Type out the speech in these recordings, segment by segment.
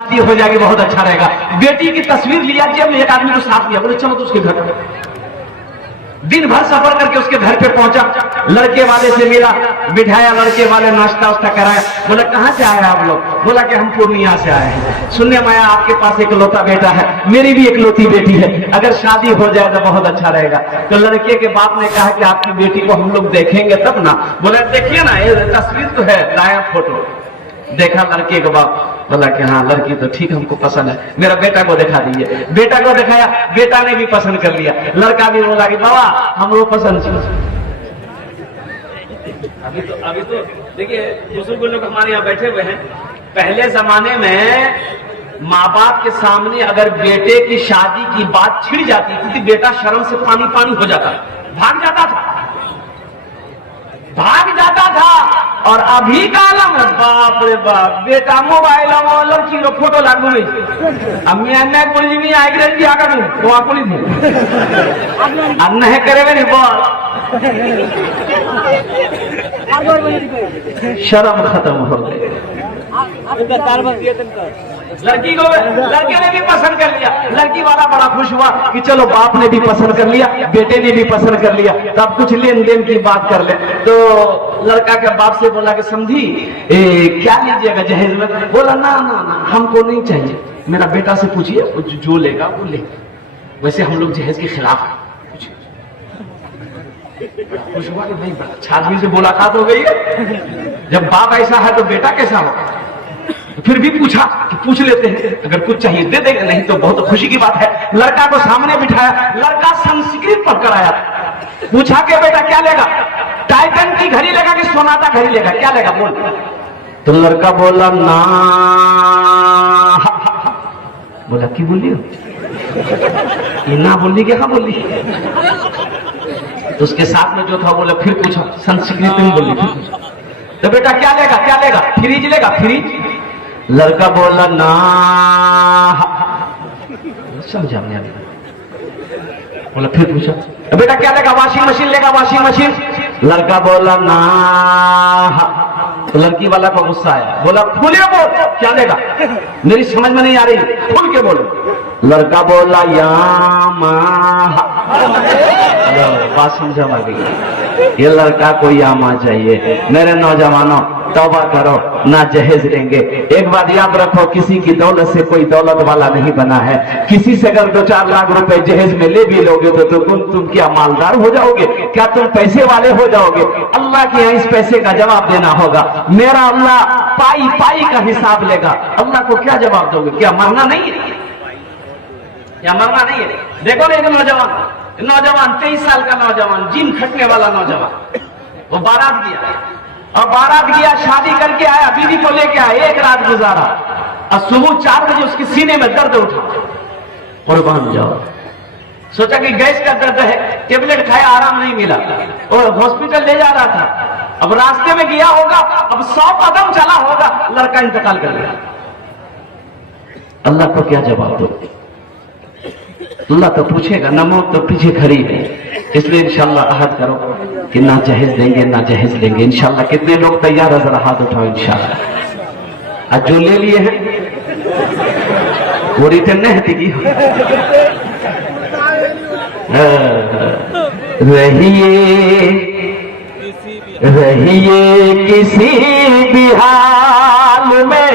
शादी हो जाएगी बहुत अच्छा रहेगा। बेटी की तस्वीर लिया, जब एक आदमी को साथ लिया, बोले चलो तो उसके घर। दिन भर सफर करके उसके घर पे पहुंचा, लड़के वाले से मिला, बिठाया, लड़के वाले नाश्ता उस्ता कराया। बोला कहाँ से आए आप लोग? बोला कि हम पूर्णिया से आए हैं। सुनने में आया आपके पास एक लौता बेटा है, मेरी भी एक लौती बेटी है, अगर शादी हो जाए तो बहुत अच्छा रहेगा। तो लड़के के बाप ने कहा कि आपकी बेटी को हम लोग देखेंगे तब ना। बोला देखिए ना, ये तस्वीर तो है, लाया फोटो। देखा लड़के के बाप, बोला कि हाँ लड़की तो ठीक हमको पसंद है, मेरा बेटा को दिखा दीजिए। बेटा को दिखाया, बेटा ने भी पसंद कर लिया। लड़का भी बोला कि बाबा हम लोग पसंद से। अभी तो देखिए बुजुर्ग लोग हमारे यहाँ बैठे हुए हैं। पहले जमाने में माँ बाप के सामने अगर बेटे की शादी की बात छिड़ जाती थी तो बेटा शर्म से पानी पानी हो जाता, भाग जाता था। और अभी का आलम है, बाप रे बाप, बेटा मोबाइल लड़की रो फोटो लागू नहीं। अम्मी अन्ना कोई भी आगे रही आगे नहीं तो आपको नहीं अन्ना है करे नहीं बोल, शर्म खत्म हो गई। लड़की को लड़के ने भी पसंद कर लिया। लड़की वाला बड़ा खुश हुआ कि चलो बाप ने भी पसंद कर लिया, बेटे ने भी पसंद कर लिया, तब कुछ लेन देन की बात कर ले। तो लड़का के बाप से बोला कि समझी क्या लीजिएगा जहेज में? बोला ना ना ना हमको नहीं चाहिए, मेरा बेटा से पूछिए जो लेगा वो ले। वैसे हम लोग जहेज के खिलाफ हैं। खुश हुआ कि भाई अच्छा आदमी से मुलाकात हो गई है। जब बाप ऐसा है तो बेटा कैसा हो? फिर भी पूछा कि पूछ लेते हैं, अगर कुछ चाहिए दे देंगे, नहीं तो बहुत खुशी की बात है। लड़का को सामने बिठाया, लड़का संस्कृत पढ़ कर आया। पूछा कि बेटा क्या लेगा? टाइटन की घड़ी लेगा कि सोनाटा घड़ी लेगा, क्या लेगा बोल? तो लड़का बोला ना। बोला की बोली ना बोली क्या बोली? तो उसके साथ में जो था बोला फिर पूछा, संस्कृत में बोली। तो बेटा क्या लेगा क्या लेगा? फ्रिज लेगा फ्रिज? लड़का बोला ना। समझा नहीं। बोला फिर पूछा, बेटा क्या लेगा? वॉशिंग मशीन लेगा वॉशिंग मशीन? लड़का बोला ना। तो लड़की वाला को गुस्सा आया, बोला खुले बोल क्या लेगा, मेरी समझ में नहीं आ रही, खुल के बोलो। लड़का बोला यामा। बात समझा आ गई, ये लड़का को यामा चाहिए। मेरे नौजवानों तौबा करो, ना जहेज लेंगे। एक बात याद रखो, किसी की दौलत से कोई दौलत वाला नहीं बना है। किसी से अगर 2-4 लाख रुपए जहेज में ले भी लोगे तो तुम क्या मालदार हो जाओगे? क्या तुम पैसे वाले हो जाओगे? अल्लाह के यहाँ इस पैसे का जवाब देना होगा। मेरा अल्लाह पाई पाई का हिसाब लेगा। अल्लाह को क्या जवाब दोगे? क्या मरना नहीं है? क्या मरना नहीं है? देखो ना एक नौजवान 23 साल का नौजवान, जिम खटने वाला नौजवान, वो बारात गया और बारात गया, शादी करके आया, बीवी को लेके आया, एक रात गुजारा और सुबह 4 बजे उसके सीने में दर्द उठा। कुर्बान जाओ, सोचा कि गैस का दर्द है, टेबलेट खाया, आराम नहीं मिला और हॉस्पिटल ले जा रहा था। अब रास्ते में गया होगा, अब 100 कदम चला होगा, लड़का इंतकाल कर गया। अल्लाह को क्या जवाब दो? अल्लाह तो पूछेगा, न मौत तो पीछे खड़ी है। इसलिए इंशाल्लाह अहद करो कि ना जहेज देंगे ना जहेज लेंगे इंशाल्लाह। कितने लोग तैयार है? जरा हाथ उठाओ इंशाल्लाह। आज जो ले लिए हैं वो रिटर्न नहीं हटेगी। रहिए किसी भी हाल में,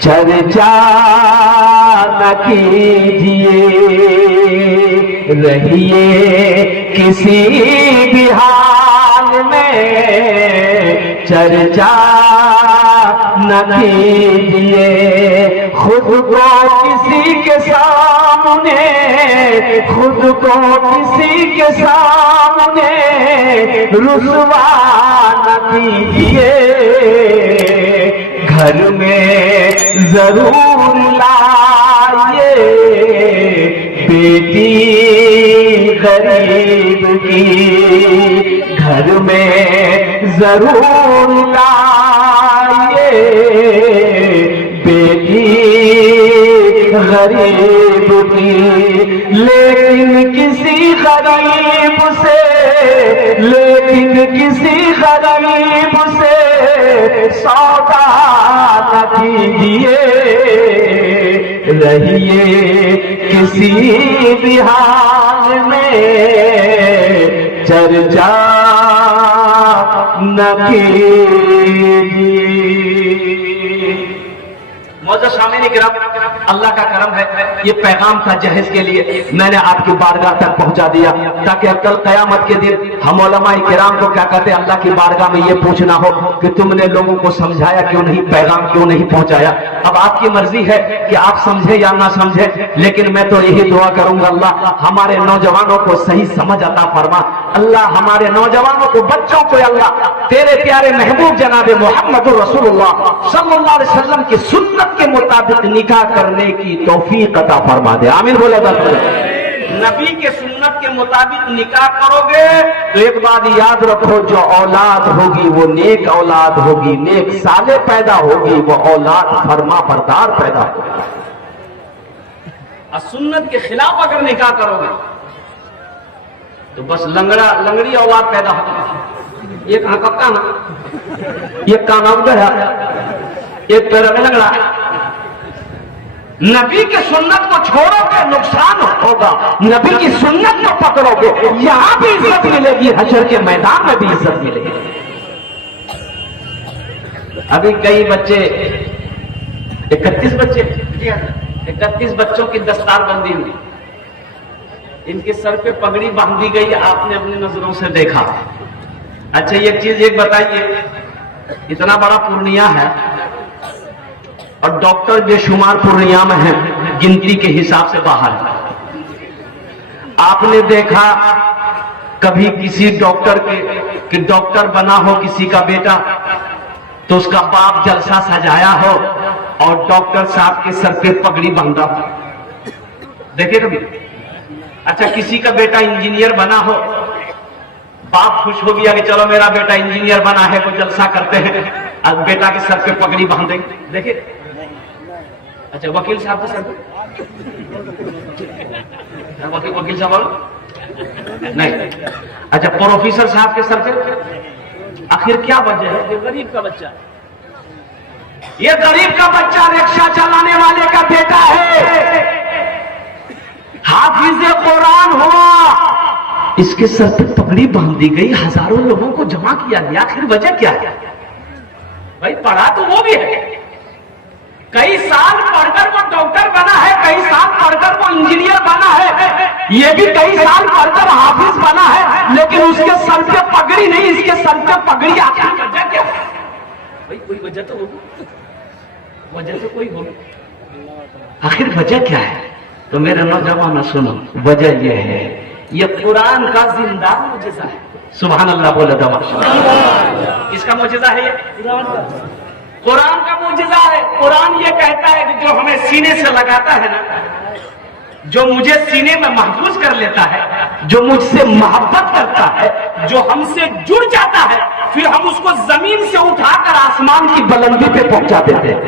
चर्चा न कीजिए। रहिए किसी भी हाल में, चर्चा न कीजिए। खुद को किसी के सामने, खुद को किसी के सामने रुसवा न कीजिए। घर में जरूर लाइए बेटी गरीब की, घर में जरूर लाइए बेटी गरीब गरीब की, लेकिन किसी गरीब से, लेकिन किसी गरीब से सौदा न कीजिए, रहिए किसी भी हाल में चर्चा न कीजिए। मौजूद सामने किराम, अल्लाह का करम है, ये पैगाम था जहेज के लिए, मैंने आपकी बारगाह तक पहुंचा दिया, ताकि कल कयामत के दिन हम उलमाए किराम को क्या कहते हैं, अल्लाह की बारगाह में ये पूछना हो कि तुमने लोगों को समझाया क्यों नहीं, पैगाम क्यों नहीं पहुंचाया। अब आपकी मर्जी है कि आप समझे या ना समझे, लेकिन मैं तो यही दुआ करूंगा, अल्लाह हमारे नौजवानों को सही समझ अता फरमा, अल्लाह हमारे नौजवानों को, बच्चों को अल्लाह तेरे प्यारे महबूब जनाब मोहम्मद रसूलुल्लाह सल्लल्लाहु अलैहि वसल्लम की सुन्नत के मुताबिक निकाह करने की तौफीक अता फरमा दे। आमीन बोले। नबी के सुन्नत के मुताबिक निकाह करोगे तो एक बात याद रखो, जो औलाद होगी वो नेक औलाद होगी, नेक साले पैदा होगी, वो औलाद फरमा बरदार पैदा होगी। और सुन्नत के खिलाफ अगर निकाह करोगे तो बस लंगड़ी औलाद पैदा होगी। एक हकक्का ना, ये कानवद है, एक पैर में लंगड़ा है। नबी की सुन्नत को छोड़ोगे नुकसान होगा, नबी की सुन्नत को पकड़ोगे यहां भी इज्जत मिलेगी, हशर के मैदान में भी इज्जत मिलेगी। अभी कई बच्चे 31 बच्चे 31 बच्चों की दस्तारबंदी हुई, इनके सर पे पगड़ी बांधी गई, आपने अपनी नजरों से देखा। अच्छा एक चीज एक बताइए, इतना बड़ा पूर्णिया है और डॉक्टर बेशुमार पूर्णिया में है, गिनती के हिसाब से बाहर है। आपने देखा कभी किसी डॉक्टर कि डॉक्टर बना हो किसी का बेटा तो उसका बाप जलसा सजाया हो और डॉक्टर साहब के सर पे पगड़ी बांधा हो, देखे कभी? अच्छा किसी का बेटा इंजीनियर बना हो, बाप खुश हो गया कि चलो मेरा बेटा इंजीनियर बना है, कोई जलसा करते हैं, अब बेटा के सर पे पगड़ी बांधेंगे, देखे? अच्छा वकील साहब के सर पे वकील साहब नहीं, अच्छा प्रोफेसर साहब के सर पे, आखिर क्या वजह है? ये गरीब का बच्चा, ये गरीब का बच्चा रिक्शा चलाने वाले का बेटा है, हाफिज कुरान हुआ, इसके सर पे पगड़ी बांध दी गई, हजारों लोगों को जमा किया गया, आखिर वजह क्या है? भाई पढ़ा तो वो भी है, कई साल पढ़कर वो डॉक्टर बना है, कई साल पढ़कर वो इंजीनियर बना है, ये भी कई साल पढ़कर हाफिज बना है, लेकिन उसके सर पे पगड़ी नहीं, इसके सर पे पगड़ी, आखिर वजह क्या? भाई कोई वजह तो होगी, वजह तो कोई होगी, आखिर वजह क्या है? तो मेरे नौजवानों सुनो, वजह यह है, ये कुरान का जिंदा मुजिजा है। सुभान अल्लाह बोले दवा। किसका मुजिजा है? ये कुरान का मुजिजा है। कुरान ये कहता है कि जो हमें सीने से लगाता है ना, जो मुझे सीने में महफूज कर लेता है, जो मुझसे मोहब्बत करता है, जो हमसे जुड़ जाता है, फिर हम उसको जमीन से उठाकर आसमान की बुलंदी पे पहुंचा देते हैं।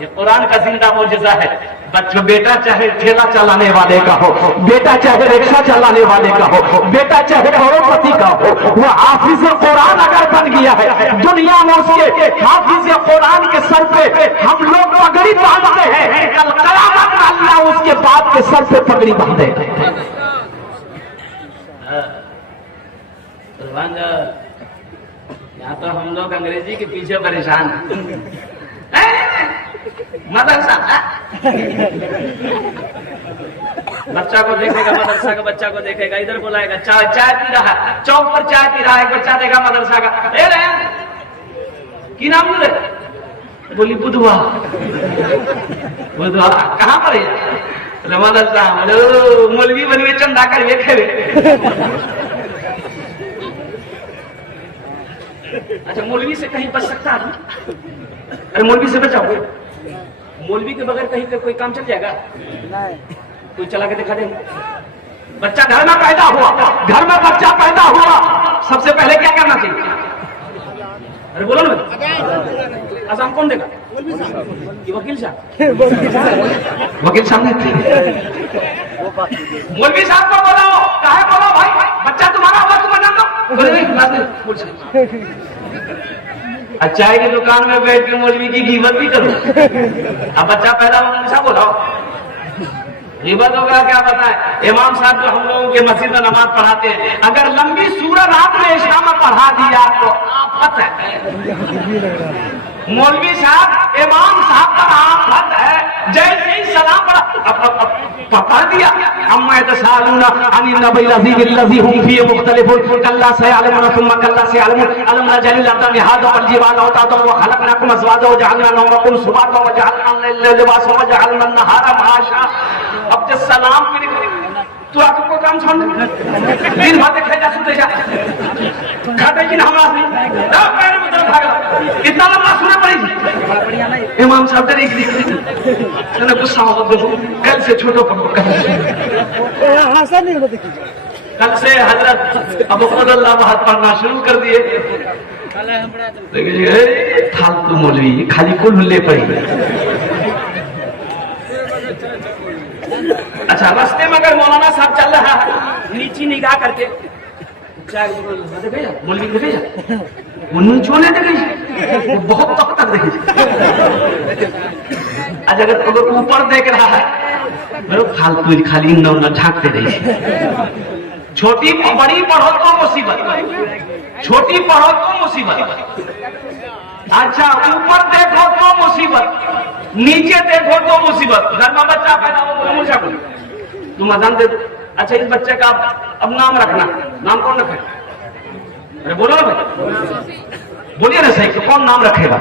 ये कुरान का जिंदा मुजिजा है। बच्चों, बेटा चाहे ठेला चलाने वाले का हो, बेटा चाहे रिक्शा चलाने वाले का हो, बेटा चाहे करोड़पति का हो, वो हाफिज कुरान अगर बन गया है, दुनिया में उसके हाफिज कुरान के सर पे हम लोग पगड़ी बांधते हैं, कल कयामत में अल्लाह उसके बाप के सर पे पगड़ी बांधेगा। यहाँ तो हम लोग अंग्रेजी के पीछे परेशान हैं। मदरसा बच्चा को देखेगा, मदरसा का बच्चा को देखेगा, इधर बुलाएगा, चाय पी रहा है, चौक पर चाय पी रहा है, एक बच्चा देखा मदरसा का, की नाम बोले? बोली बुधवा। बुधवा कहाँ पर है? मदरसा। मौलवी बनवे चंदा कर देखे। अच्छा मौलवी से कहीं बच सकता है? अरे मौलवी से बचाओगे? मौलवी के बगैर कहीं कोई काम चल जाएगा? कोई चला के दिखा देंगे। बच्चा घर में पैदा हुआ, घर में बच्चा पैदा हुआ, सबसे पहले क्या करना चाहिए? अरे बोलो ना, अजान कौन देगा? वकील साहब वकील साहब ने मौलवी साहब को बोलाओ, काहे बोलो भाई, बच्चा तुम्हारा हुआ तुम बना दो। बोले नहीं बात नहीं, पूछ। चाय की दुकान में बैठ के मौलवी की गिबत भी करो। अब बच्चा पैदा होगा ऐसा बोलाओ, गिबत होगा क्या बताए। इमाम साहब जो हम लोगों के मस्जिद में नमाज पढ़ाते हैं, अगर लंबी सूरत आपने इस्लाम में पढ़ा दिया तो आफत है। मौलवी साहब इमाम साहब पर आफत है। जैसे ही सलाम पढ़ दिया, अम्मा यतसालूना अनिल नबील अज़ीम हुम फीहि मुख्तलिफून कल्ला सयअलमून सुम्मा कल्ला सयअलमून अलम नजअलिल अर्दा मिहादा वल जिबाला औतादा व खलक़नाकुम अज़वाजा व जअलना नौमकुम सुबाता व जअलना अल-लैला लिबासा व जअलना अन-नहारा मआशा। अब जब सलाम फिर तू आके को काम छोड़ दिन भर देखे जा सुते जा खाते की नमाज नहीं ना पैर में दर्द भागा इतना लंबा सुने पड़ी। इमाम साहब डरे मैंने गुस्सा हो देखो कल से छोटो कल से हजरत अबू अब्दुल्लाह बात पढ़ना शुरू कर दिए। फालतू मौलवी खाली कुल ले पड़ी। अच्छा, रास्ते में अगर मौलाना साहब चल रहा है नीची निगाह करके मौलवी देखे वो नीचोने देखे बहुत तक तक देखे। अच्छा, अगर ऊपर देख रहा है फालतू खाली न झांकते रही। छोटी बड़ी पढ़ो तो मुसीबत, छोटी पढ़ो तो मुसीबत। अच्छा, ऊपर देखो तो मुसीबत, नीचे देखो तो मुसीबत। घर में बच्चा पैदा हो बोलो मुझे तुम अजान दे दो। अच्छा, इस बच्चे का अब नाम रखना, नाम कौन रखे? अरे बोलो ना भाई, बोलिए ना सही, कौन नाम रखेगा?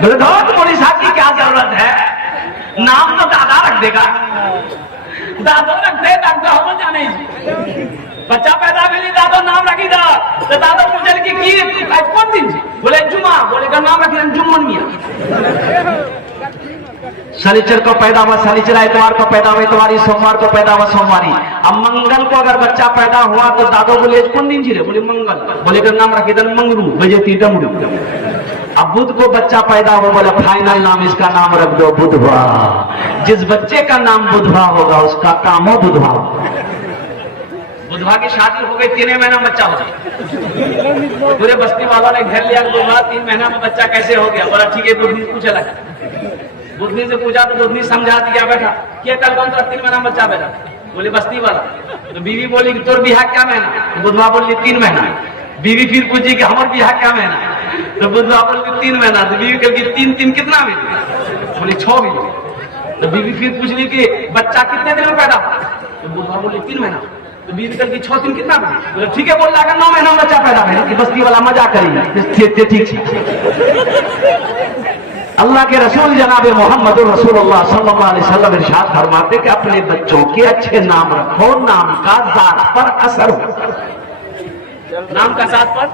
बोले तो मोदी साहब की क्या जरूरत है, नाम तो दादा रख देगा। दादा रख दे, दादा हो जाने बच्चा पैदा मिली दादा नाम रखी दा तो दादा पूछे कि आज कौन दिन जी? बोले जुमा। बोले का नाम रखी जुम्मन मियां। शनिचर को पैदा हुआ शनिचर, इतवार को पैदा हुआ इतवारी, सोमवार को पैदा हुआ सोमवारी। अब मंगल को अगर बच्चा पैदा हुआ तो दादो बोले कौन दिन जी रे? बोले मंगल। बोले का नाम रखी दन मंगरू बजेती डमरू। अब बुध को बच्चा पैदा हुआ, बोले फाइनल नाम इसका नाम रख दो बुधवा। जिस बच्चे का नाम बुधवा होगा उसका काम हो बुधवा। बुधवा की शादी हो गई, 3 महीना बच्चा हो गया। पूरे बस्ती वालों ने घेर लिया, बुधवा 3 महीना में बच्चा कैसे हो गया? बोला ठीक है, बुधनी पूछे लगा। बुधनी से पूछा तो बुधनी समझा दिया, बैठा क्या कल कौन सा 3 महीना बच्चा बैठा? बोले बस्ती वाला। तो बीवी बोली कि तोर बिहार क्या महीना? तो बुधवा बोली 3 महीना। बीवी फिर पूछी कि हमारे बिहार क्या महीना? तो बुधवा बोली 3 महीना। तो बीवी कल की 3 कितना महीना? बोले 6 महीने। तो बीवी फिर पूछ ली कि बच्चा कितने दिन में पैदा? तो बुधवा बोली 3 महीना। तो बीवी कल की 6 दिन कितना महीना? बोले ठीक है, बोल रहा 9 महीना बच्चा पैदा है कि बस्ती वाला मजाक करेंगे। ठीक है। अल्लाह के रसूल जनाब मोहम्मद रसूलुल्लाह सल्लल्लाहु अलैहि वसल्लम इरशाद फरमाते कि अपने बच्चों के अच्छे नाम रखो, नाम का जात पर असर हो। नाम का जात पर।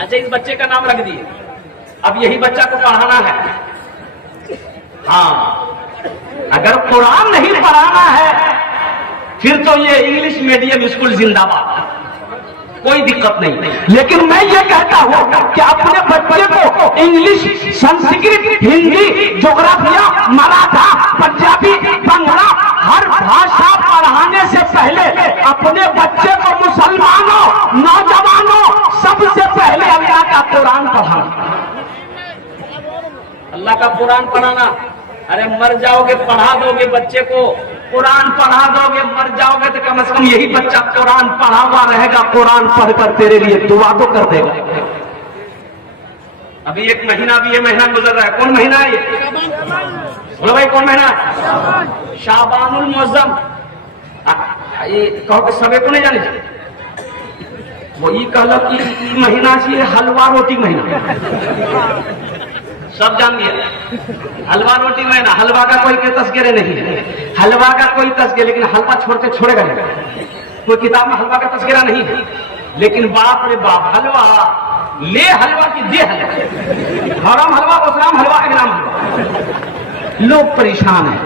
अच्छा, इस बच्चे का नाम रख दिए, अब यही बच्चा को पढ़ाना है। हाँ, अगर कुरान नहीं पढ़ाना है फिर तो ये इंग्लिश मीडियम स्कूल जिंदाबाद, कोई दिक्कत नहीं। लेकिन मैं ये कहता हूँ कि अपने बच्चे को इंग्लिश, संस्कृत, हिंदी, ज्योग्राफिया, मराठा, पंजाबी, बंगला हर भाषा पढ़ाने से पहले अपने बच्चे को मुसलमानों, नौजवानों सबसे पहले अल्लाह का कुरान पढ़ाना। अल्लाह का कुरान पढ़ाना। अरे मर जाओगे पढ़ा दोगे बच्चे को, कुरान पढ़ा दोगे, मर जाओगे तो कम से कम यही बच्चा कुरान पढ़ा हुआ रहेगा, कुरान पढ़कर तेरे लिए दुआ तो कर देगा। अभी 1 महीना भी ये महीना गुजर रहा है, कौन महीना है ये? बोलो भाई कौन महीना? शाबानुल मुअज्जम। ये कहो कि सबे को नहीं जाने वो ये कहलो कि महीना से हलवा रोटी महीना सब जान लिया। हलवा रोटी महीना, हलवा का कोई तस्करे नहीं है, हलवा का कोई तस्करे, लेकिन हलवा छोड़ते छोड़ेगा नहीं। कोई किताब में हलवा का तस्करा नहीं है, लेकिन बाप रे बाप हलवा ले, हलवा की दे हलवा, हराम हलवा, उसराम हलवा, इनाम हलवा। लोग परेशान है,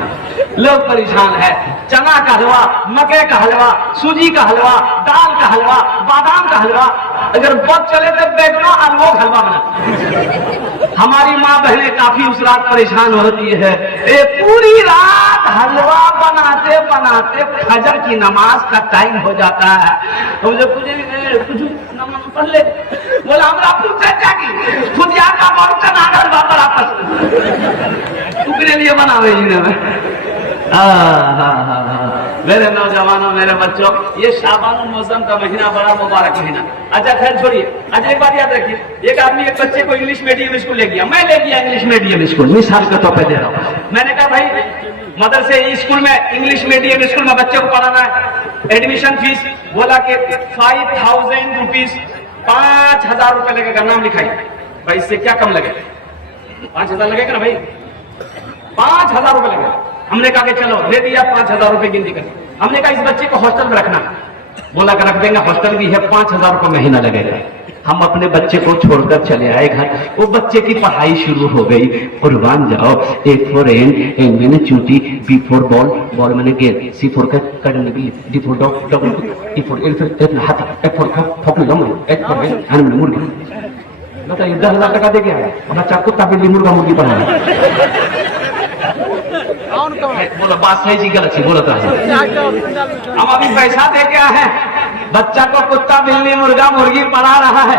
लोग परेशान है। चना का हलवा, मकई का हलवा, सूजी का हलवा, दाल का हलवा, बादाम का हलवा, अगर बहुत चले तो बैगना आलू का हलवा बना। हमारी माँ बहनें काफी उस रात परेशान होती है। ये पूरी रात हलवा बनाते बनाते फजर की नमाज का टाइम हो जाता है। तो मुझे कुछ नमाज पढ़ ले, बोला हमरा पूछे जागी खुद यार का बर्तन आगर बापर आपस उनके लिए बनावे जी ने। मेरे नौजवानों, मेरे बच्चों, ये शाबान मौसम का महीना बड़ा मुबारक महीना। अच्छा खैर छोड़िए। अच्छा एक बात याद रखिए, एक आदमी एक बच्चे को इंग्लिश मीडियम स्कूल ले गया, मैं ले गया इंग्लिश मीडियम स्कूल, मिसाल के तौर पे दे रहा हूँ। मैंने कहा भाई मदरसे स्कूल में इंग्लिश मीडियम स्कूल में बच्चे को पढ़ाना है, एडमिशन फीस बोला कि 5000 रुपीज, 5000 रुपए लगेगा, नाम लिखाई। भाई इससे क्या कम लगेगा? 5000 लगेगा ना भाई, 5000 रुपए लगेगा। हमने कहा कि चलो दे दिया 5000 रुपए गिनती कर। हमने कहा इस बच्चे को हॉस्टल में रखना, बोला कि रख देंगे, हॉस्टल भी है, 5000 रुपए महीना लगेगा। हम अपने बच्चे को छोड़कर चले आए घर, वो बच्चे की पढ़ाई शुरू हो गई। कुर्बान जाओ, A for एन मैंने चूटी, B for बॉल, बॉल मैंने गेंद, C for कड़नी, D for dog, dog, E for elephant, हाथी, F for fox, H for hen मुर्गी। बताइए 10,000 टका दे गया बच्चा कुत्ता बिल्ली मुर्गा मुर्गी पढ़ाना। बोलो बात सही जी गलत सी बोलो तो हम अभी पैसा दे के आए हैं, बच्चा को कुत्ता बिल्ली मुर्गा मुर्गी पढ़ा रहा है।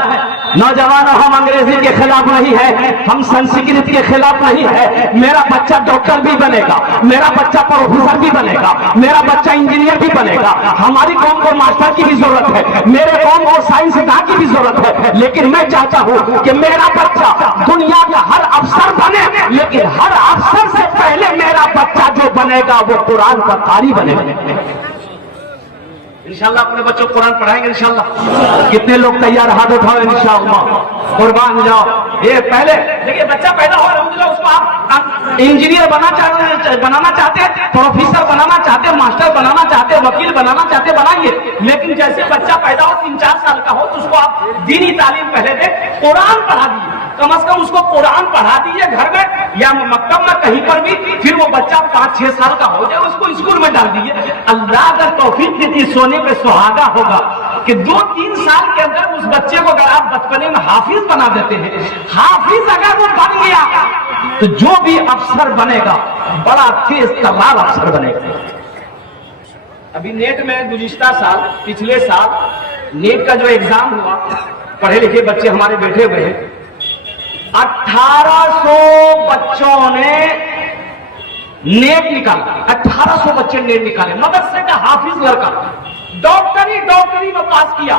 नौजवानों, हम अंग्रेजी के खिलाफ नहीं है, हम संस्कृत के खिलाफ नहीं है। मेरा बच्चा डॉक्टर भी बनेगा, मेरा बच्चा प्रोफेसर भी बनेगा, मेरा बच्चा इंजीनियर भी बनेगा। हमारी कौम को मास्टर की भी जरूरत है, मेरे कौम को साइंसदान की भी जरूरत है। लेकिन मैं चाहता हूँ कि मेरा बच्चा दुनिया का हर अफसर बने, लेकिन हर अफसर से पहले मेरा बच्चा जो बनेगा वो कुरान का कारी बनेगा। इंशाल्लाह अपने बच्चों को कुरान पढ़ाएंगे इंशाल्लाह। कितने लोग तैयार? हाथ उठाओ इंशाल्लाह, कुर्बान जाओ। ये पहले देखिए बच्चा पैदा हो रहा, उसको आप इंजीनियर बनाना चाहते, प्रोफेसर बनाना चाहते, मास्टर बनाना चाहते, वकील बनाना चाहते, बनाइए। लेकिन जैसे बच्चा पैदा हो 3-4 साल का हो तो उसको आप दीनी तालीम पहले दे, कुरान पढ़ा दीजिए। कम से कम उसको कुरान पढ़ा दीजिए घर में या मक्तब में कहीं पर भी। फिर वो बच्चा 5-6 साल का हो जाए उसको स्कूल में डाल दीजिए। अल्लाह अगर तौफीक देती सोने पे सुहागा होगा कि 2-3 साल के अंदर उस बच्चे को अगर आप बचपने में हाफिज बना देते हैं, हाफिज अगर वो बन गया तो जो भी अफसर बनेगा बड़ा तेज तर्रार अफसर बनेगा। अभी नेट में गुज़िश्ता साल, पिछले साल नेट का जो एग्जाम हुआ, पढ़े लिखे बच्चे हमारे बैठे हुए हैं, 1800 बच्चों ने नेट निकाला। 1800 बच्चे नेट निकाले, मदरसे का हाफिज लड़का डॉक्टरी में पास किया,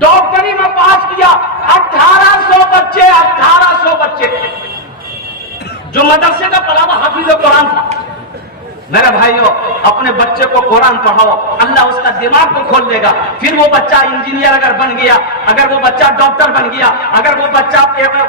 डॉक्टरी में पास किया। 1800 बच्चे जो मदरसे का पढ़ा हुआ हाफिज कुरान था। मेरे भाइयों, अपने बच्चे को कुरान पढ़ाओ, अल्लाह उसका दिमाग को खोल देगा। फिर वो बच्चा इंजीनियर अगर बन गया, अगर वो बच्चा डॉक्टर बन गया, अगर वो बच्चा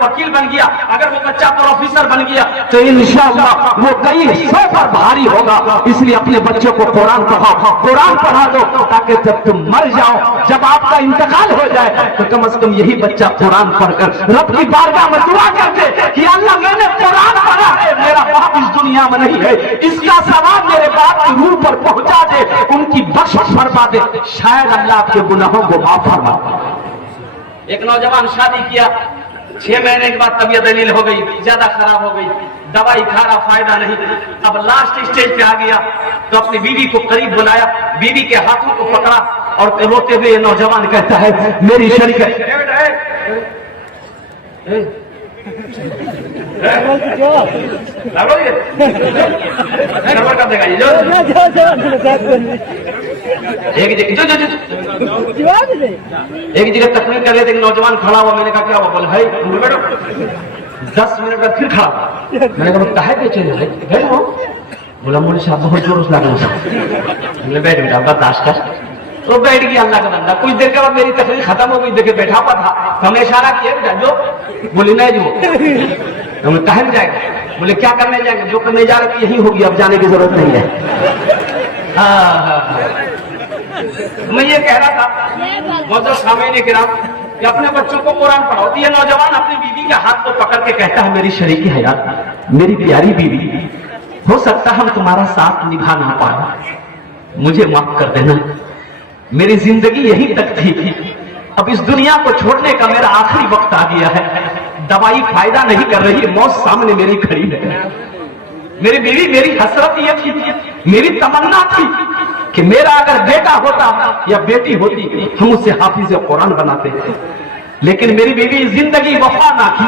वकील बन गया, अगर वो बच्चा प्रोफेसर बन गया तो इंशाअल्लाह वो कई 100 पर भारी होगा। इसलिए अपने बच्चे को कुरान पढ़ाओ, कुरान पढ़ा दो, ताकि जब तुम मर जाओ, जब आपका इंतकाल हो जाए तो कम से कम यही बच्चा कुरान पढ़कर रब की बारगाह में दुआ करते कि अल्लाह मैंने कुरान पढ़ा है, मेरा बाप इस दुनिया में नहीं है, इसका सवाब मेरे बाप की रूह पर पहुंचा दे, उनकी बख्शिश फरमा दे, शायद अल्लाह आपके गुनाहों को माफ फरमा। एक नौजवान शादी किया, 6 महीने के बाद तबीयत दलील हो गई, ज्यादा खराब हो गई, दवाई खा रहा, फायदा नहीं। अब लास्ट स्टेज पे आ गया तो अपनी बीवी को करीब बुलाया, बीवी के हाथों को पकड़ा और रोते हुए नौजवान कहता है मेरी शरीक कर देगा ये एक जगह तकलीफ कर रहे थे, नौजवान खड़ा हुआ, मैंने कहा क्या हुआ? बोले भाई बैठो। 10 मिनट बाद फिर खड़ा, मैंने कहा कहे बेचे बैठो। बोला मोदी साहब बहुत जोर लगा, मैंने बैठ बेटा बर्दाश्त कर। तो बैठ गया अल्लाह का बंदा। कुछ देर के बाद मेरी तकलीफ खत्म हो गई, देखे बैठा हुआ था, हमने इशारा किया बेटा जो, बोले नहीं जो। तो मैं कहने जाएगा, बोले क्या करने जाएंगे? जो करने जा रहे थे यही होगी, अब जाने की जरूरत नहीं है। मैं ये कह रहा था बहुत सामने किराम कि अपने बच्चों को कुरान पढ़ाओ। ये नौजवान अपनी बीवी के हाथ को पकड़ के कहता है मेरी शरीकी हयात, मेरी प्यारी बीवी, हो सकता है हम तुम्हारा साथ निभा ना पाए, मुझे माफ कर देना, मेरी जिंदगी यही तक थी, अब इस दुनिया को छोड़ने का मेरा आखिरी वक्त आ गया है। दवाई फायदा नहीं कर रही, मौत सामने मेरी खड़ी है। मेरी बीवी, मेरी हसरत ये थी, मेरी तमन्ना थी कि मेरा अगर बेटा होता या बेटी होती हम उसे हाफिज कुरान बनाते, लेकिन मेरी बीवी जिंदगी वफा ना की।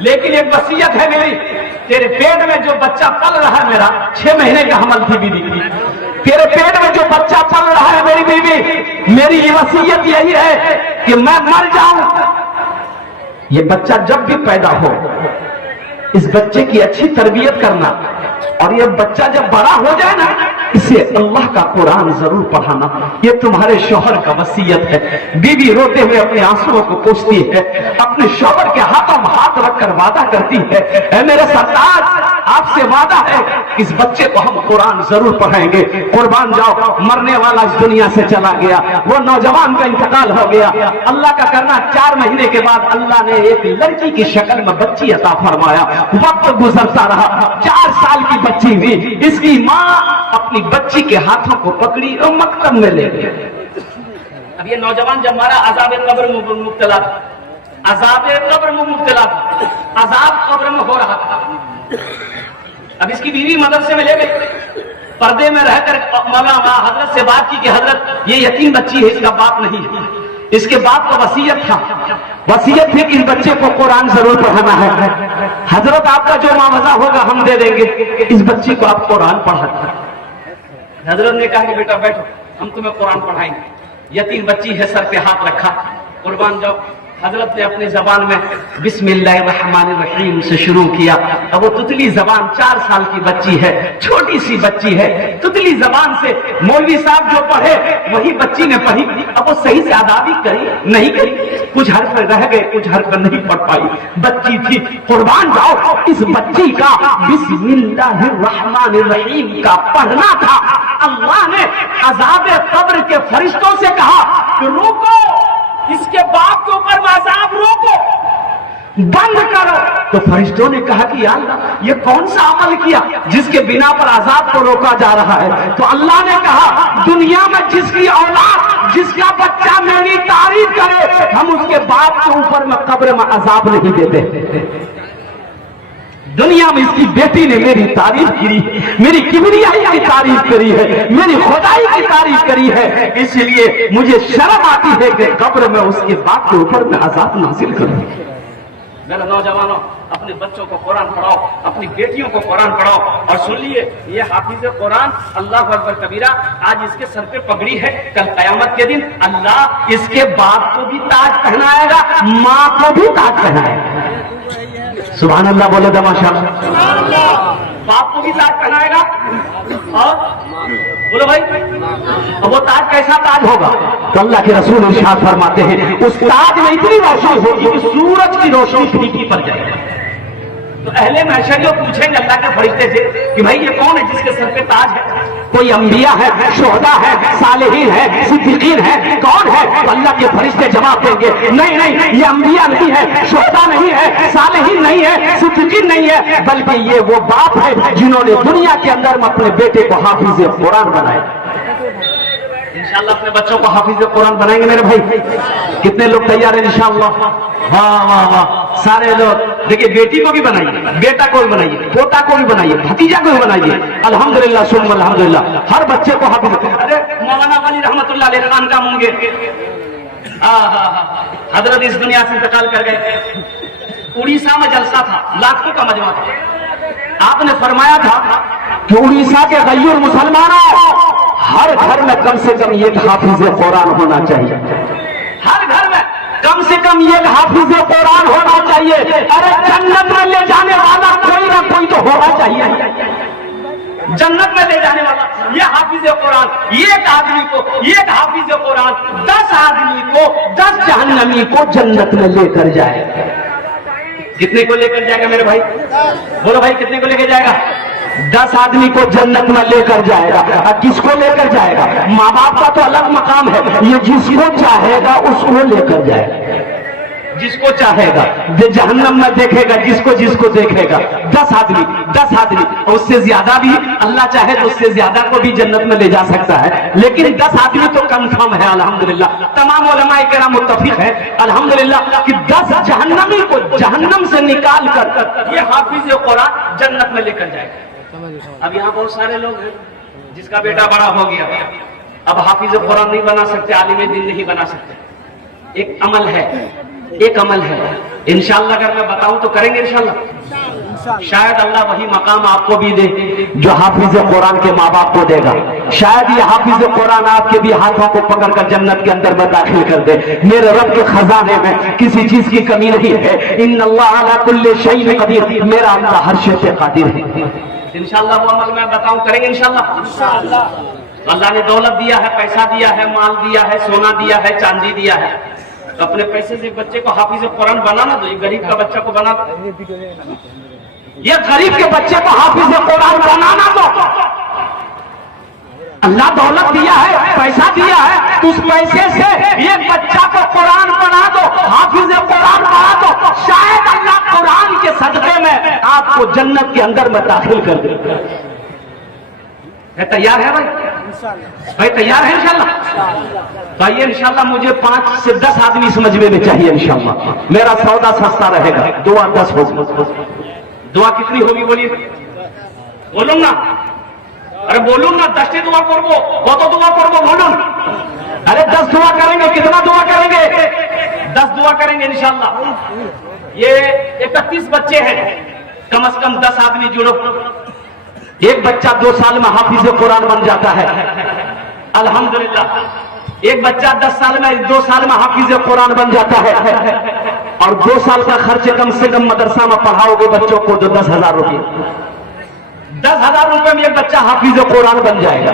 लेकिन एक वसीयत है मेरी, तेरे पेट में जो बच्चा पल रहा है, मेरा 6 महीने का हमल थी बीवी की, तेरे पेट में जो बच्चा पल रहा है मेरी बीवी, मेरी ये वसीयत यही है कि मैं मर जाऊं, ये बच्चा जब भी पैदा हो इस बच्चे की अच्छी तरबियत करना, और ये बच्चा जब बड़ा हो जाए ना इसे अल्लाह का कुरान जरूर पढ़ाना। ये तुम्हारे शौहर का वसीयत है। बीवी रोते हुए अपने आंसुओं को पोंछती है, अपने शौहर के हाथों में हाथ रखकर वादा करती है, ऐ मेरे सरताज आपसे वादा है इस बच्चे को हम कुरान जरूर पढ़ाएंगे। कुर्बान जाओ, मरने वाला इस दुनिया से चला गया, वो नौजवान का इंतकाल हो गया। अल्लाह का करना 4 महीने के बाद अल्लाह ने एक लड़की की शक्ल में बच्ची अता फरमाया। वक्त गुजरता रहा, 4 साल की बच्ची हुई। इसकी माँ अपनी बच्ची के हाथों को पकड़ी और मकतब में ले गई। अब ये नौजवान जब मारा अजाब कब्र में मुब्तला था, अजाब कब्र में मुब्तला था, अजाब कब्र में हो रहा था। अब इसकी बीवी मदरसे में ले गई, पर्दे में रहकर मौलाना हजरत से बात की कि हजरत ये यतीम बच्ची है, इसका बाप नहीं है। इसके बाप का वसीयत था, वसीयत थी कि इस बच्चे को कुरान जरूर पढ़ाना है। हजरत आपका जो मुआवजा होगा हम दे देंगे, इस बच्ची को आप कुरान पढ़ाना। हजरत ने कहा कि बेटा बैठो, हम तुम्हें कुरान पढ़ाएंगे। यतीम बच्ची है, सर पे हाथ रखा, कुर्बान जाओ। हजरत ने अपनी जबान में बिस्मिल्लाहिर्रहमानिर्रहीम से शुरू किया। अब वो तुतली जबान, 4 साल की बच्ची है, छोटी सी बच्ची है, तुतली जबान से मौलवी साहब जो पढ़े वही बच्ची ने पढ़ी। अब वो सही से अदाबी करी नहीं करी, कुछ हर्फ रह गए, कुछ हर्फ नहीं पढ़ पाई, बच्ची थी। कुर्बान जाओ, इस बच्ची का बिस्मिल्लाहिर्रहमानिर्रहीम का पढ़ना था। अल्लाह ने अजाब कब्र के फरिश्तों से कहा कि रोको, इसके बाप के ऊपर अजाब रोको, बंद करो। तो फरिश्तों ने कहा कि या अल्लाह ये कौन सा अमल किया जिसके बिना पर अजाब को रोका जा रहा है। तो अल्लाह ने कहा दुनिया में जिसकी औलाद, जिसका बच्चा मेरी तारीफ करे, हम उसके बाप के ऊपर में कब्र में अजाब नहीं देते। दुनिया में इसकी बेटी ने मेरी तारीफ की, मेरी किबरियाई की तारीफ करी है, मेरी खुदाई की तारीफ करी है, इसलिए मुझे शर्म आती है कि कब्र में उसके बाप के ऊपर मैं अजाब नाजिल करूं। मेरे नौजवानों, अपने बच्चों को कुरान पढ़ाओ, अपनी बेटियों को कुरान पढ़ाओ। और सुन लिए, ये हाफिज कुरान अल्लाह अकबर कबीरा, आज इसके सर पे पगड़ी है, कल कयामत के दिन अल्लाह इसके बाप को भी ताज पहनाएगा, माँ को भी ताज पहनाएगा। सुभान अल्लाह बोलो दमाशा। बाप को भी ताज पहनाएगा, और बोलो भाई, अब वो ताज कैसा ताज होगा? तो अल्लाह के रसूल इरशाद फरमाते हैं उस ताज में इतनी रोशनी होगी कि सूरज की रोशनी फीकी पड़ जाएगी। तो अहले महशर पूछेंगे अल्लाह के फरिश्ते से कि भाई ये कौन है जिसके सर पे ताज है? कोई अंबिया है, शोहदा है, सालेहीन है, सिद्दीकीन है, कौन है? तो अल्लाह के फरिश्ते जवाब देंगे नहीं नहीं, ये अंबिया नहीं है, शोहदा नहीं है, सालेहीन नहीं है, सिद्दीकीन नहीं है, बल्कि ये वो बाप है जिन्होंने दुनिया के अंदर में अपने बेटे को हाफिज कुरान बनाया। इंशाअल्लाह अपने बच्चों को हाफिज कुरान बनाएंगे मेरे भाई। कितने लोग तैयार हैं इंशाअल्लाह? वाह वाह वाह, सारे लोग। देखिए बेटी को भी बनाइए, बेटा को भी बनाइए, पोता को भी बनाइए, भतीजा को भी बनाइए। अल्हम्दुलिल्लाह सुम्मा अल्हम्दुलिल्लाह, हर बच्चे को हाफिज। अरे मौलाना वाली रहमतुल्लाह अलैह खान का होंगे, हजरत इस दुनिया से इंतकाल कर गए। उड़ीसा में जलसा था, लाखों का मजमा था। आपने फरमाया था कि उड़ीसा के गैयूर मुसलमानों, हर घर में कम से कम एक हाफिज कुरान होना चाहिए। हर घर में कम से कम एक हाफिज कुरान होना चाहिए। अरे जन्नत में ले जाने वाला कोई ना कोई तो होना चाहिए। जन्नत में ले जाने वाला ये हाफिज कुरान, एक आदमी को, एक हाफिज कुरान 10 आदमी को, 10 जहन्नमी को जन्नत में लेकर जाएगा। कितने को लेकर जाएगा मेरे भाई? बोलो भाई, कितने को लेकर जाएगा? 10 आदमी को जन्नत में लेकर जाएगा। और किसको लेकर जाएगा? माँ बाप का तो अलग मकाम है, ये जिसको चाहेगा उसको लेकर जाएगा। जिसको चाहेगा, जहन्नम में देखेगा जिसको जिसको देखेगा। 10 आदमी और उससे ज्यादा भी अल्लाह चाहे तो उससे ज्यादा को भी जन्नत में ले जा सकता है, लेकिन 10 आदमी तो कंफर्म है अल्हम्दुलिल्लाह। तमाम उलमाए किराम मुत्तफिक है अल्हम्दुलिल्लाह कि 10 जहन्नमी को जहन्नम से निकाल कर ये हाफिज कुरान जन्नत में लेकर जाएगा। अब यहाँ बहुत सारे लोग हैं जिसका बेटा बड़ा हो गया, अब हाफिज कुरान नहीं बना सकते, आलिम दीन नहीं बना सकते। एक अमल है इंशाअल्लाह, अगर मैं बताऊं तो करेंगे इंशाअल्लाह। शायद अल्लाह वही मकाम आपको भी दे जो हाफिज कुरान के माँ बाप को देगा। शायद ये हाफिज कुरान आपके भी हाथों को पकड़कर जन्नत के अंदर में दाखिल कर दे। मेरे रब के खजाने में किसी चीज की कमी नहीं है। इन्नल्लाह अला कुल्ली शैइन कदीर, मेरा अल्लाह हर शे पे कादिर है। इंशाअल्लाह वो अमल मैं बताऊं, करेंगे इंशाअल्लाह। अल्लाह ने दौलत दिया है, पैसा दिया है, माल दिया है, सोना दिया है, चांदी दिया है, तो अपने पैसे से बच्चे को हाफिज कुरान बनाना दो। ये गरीब का बच्चा को बना दो, ये गरीब के बच्चे को हाफिज कुरान बनाना दो। अल्लाह दौलत दिया है, पैसा दिया है, तो उस पैसे से ये बच्चा को कुरान बना दो, हाफिज कुरान बना दो। शायद अल्लाह कुरान के सदके में आपको जन्नत के अंदर में दाखिल कर दे। तैयार है भाई तैयार है इंशाल्लाह। तो आइए इंशाल्लाह, मुझे 5 से 10 आदमी इस मजमे में चाहिए इंशाल्लाह। मेरा सौदा सस्ता रहेगा। दुआ 10 होगी। दुआ कितनी होगी बोलिए, बोलूं ना? अरे बोलूं ना? 10 दुआ करबो, कत दुआ करबो बोलूं? अरे 10 दुआ करेंगे। कितना दुआ करेंगे? 10 दुआ करेंगे इंशाल्लाह। ये 31 बच्चे हैं, कम से कम 10 आदमी जुड़ो। एक बच्चा 2 साल में हाफिज कुरान बन जाता है अल्हम्दुलिल्लाह। एक बच्चा 10 साल में 2 साल में हाफिज कुरान बन जाता है, और 2 साल का खर्च कम से कम मदरसा में पढ़ाओगे बच्चों को तो 10,000 रुपये। 10,000 रुपए में एक बच्चा हाफिज कुरान बन जाएगा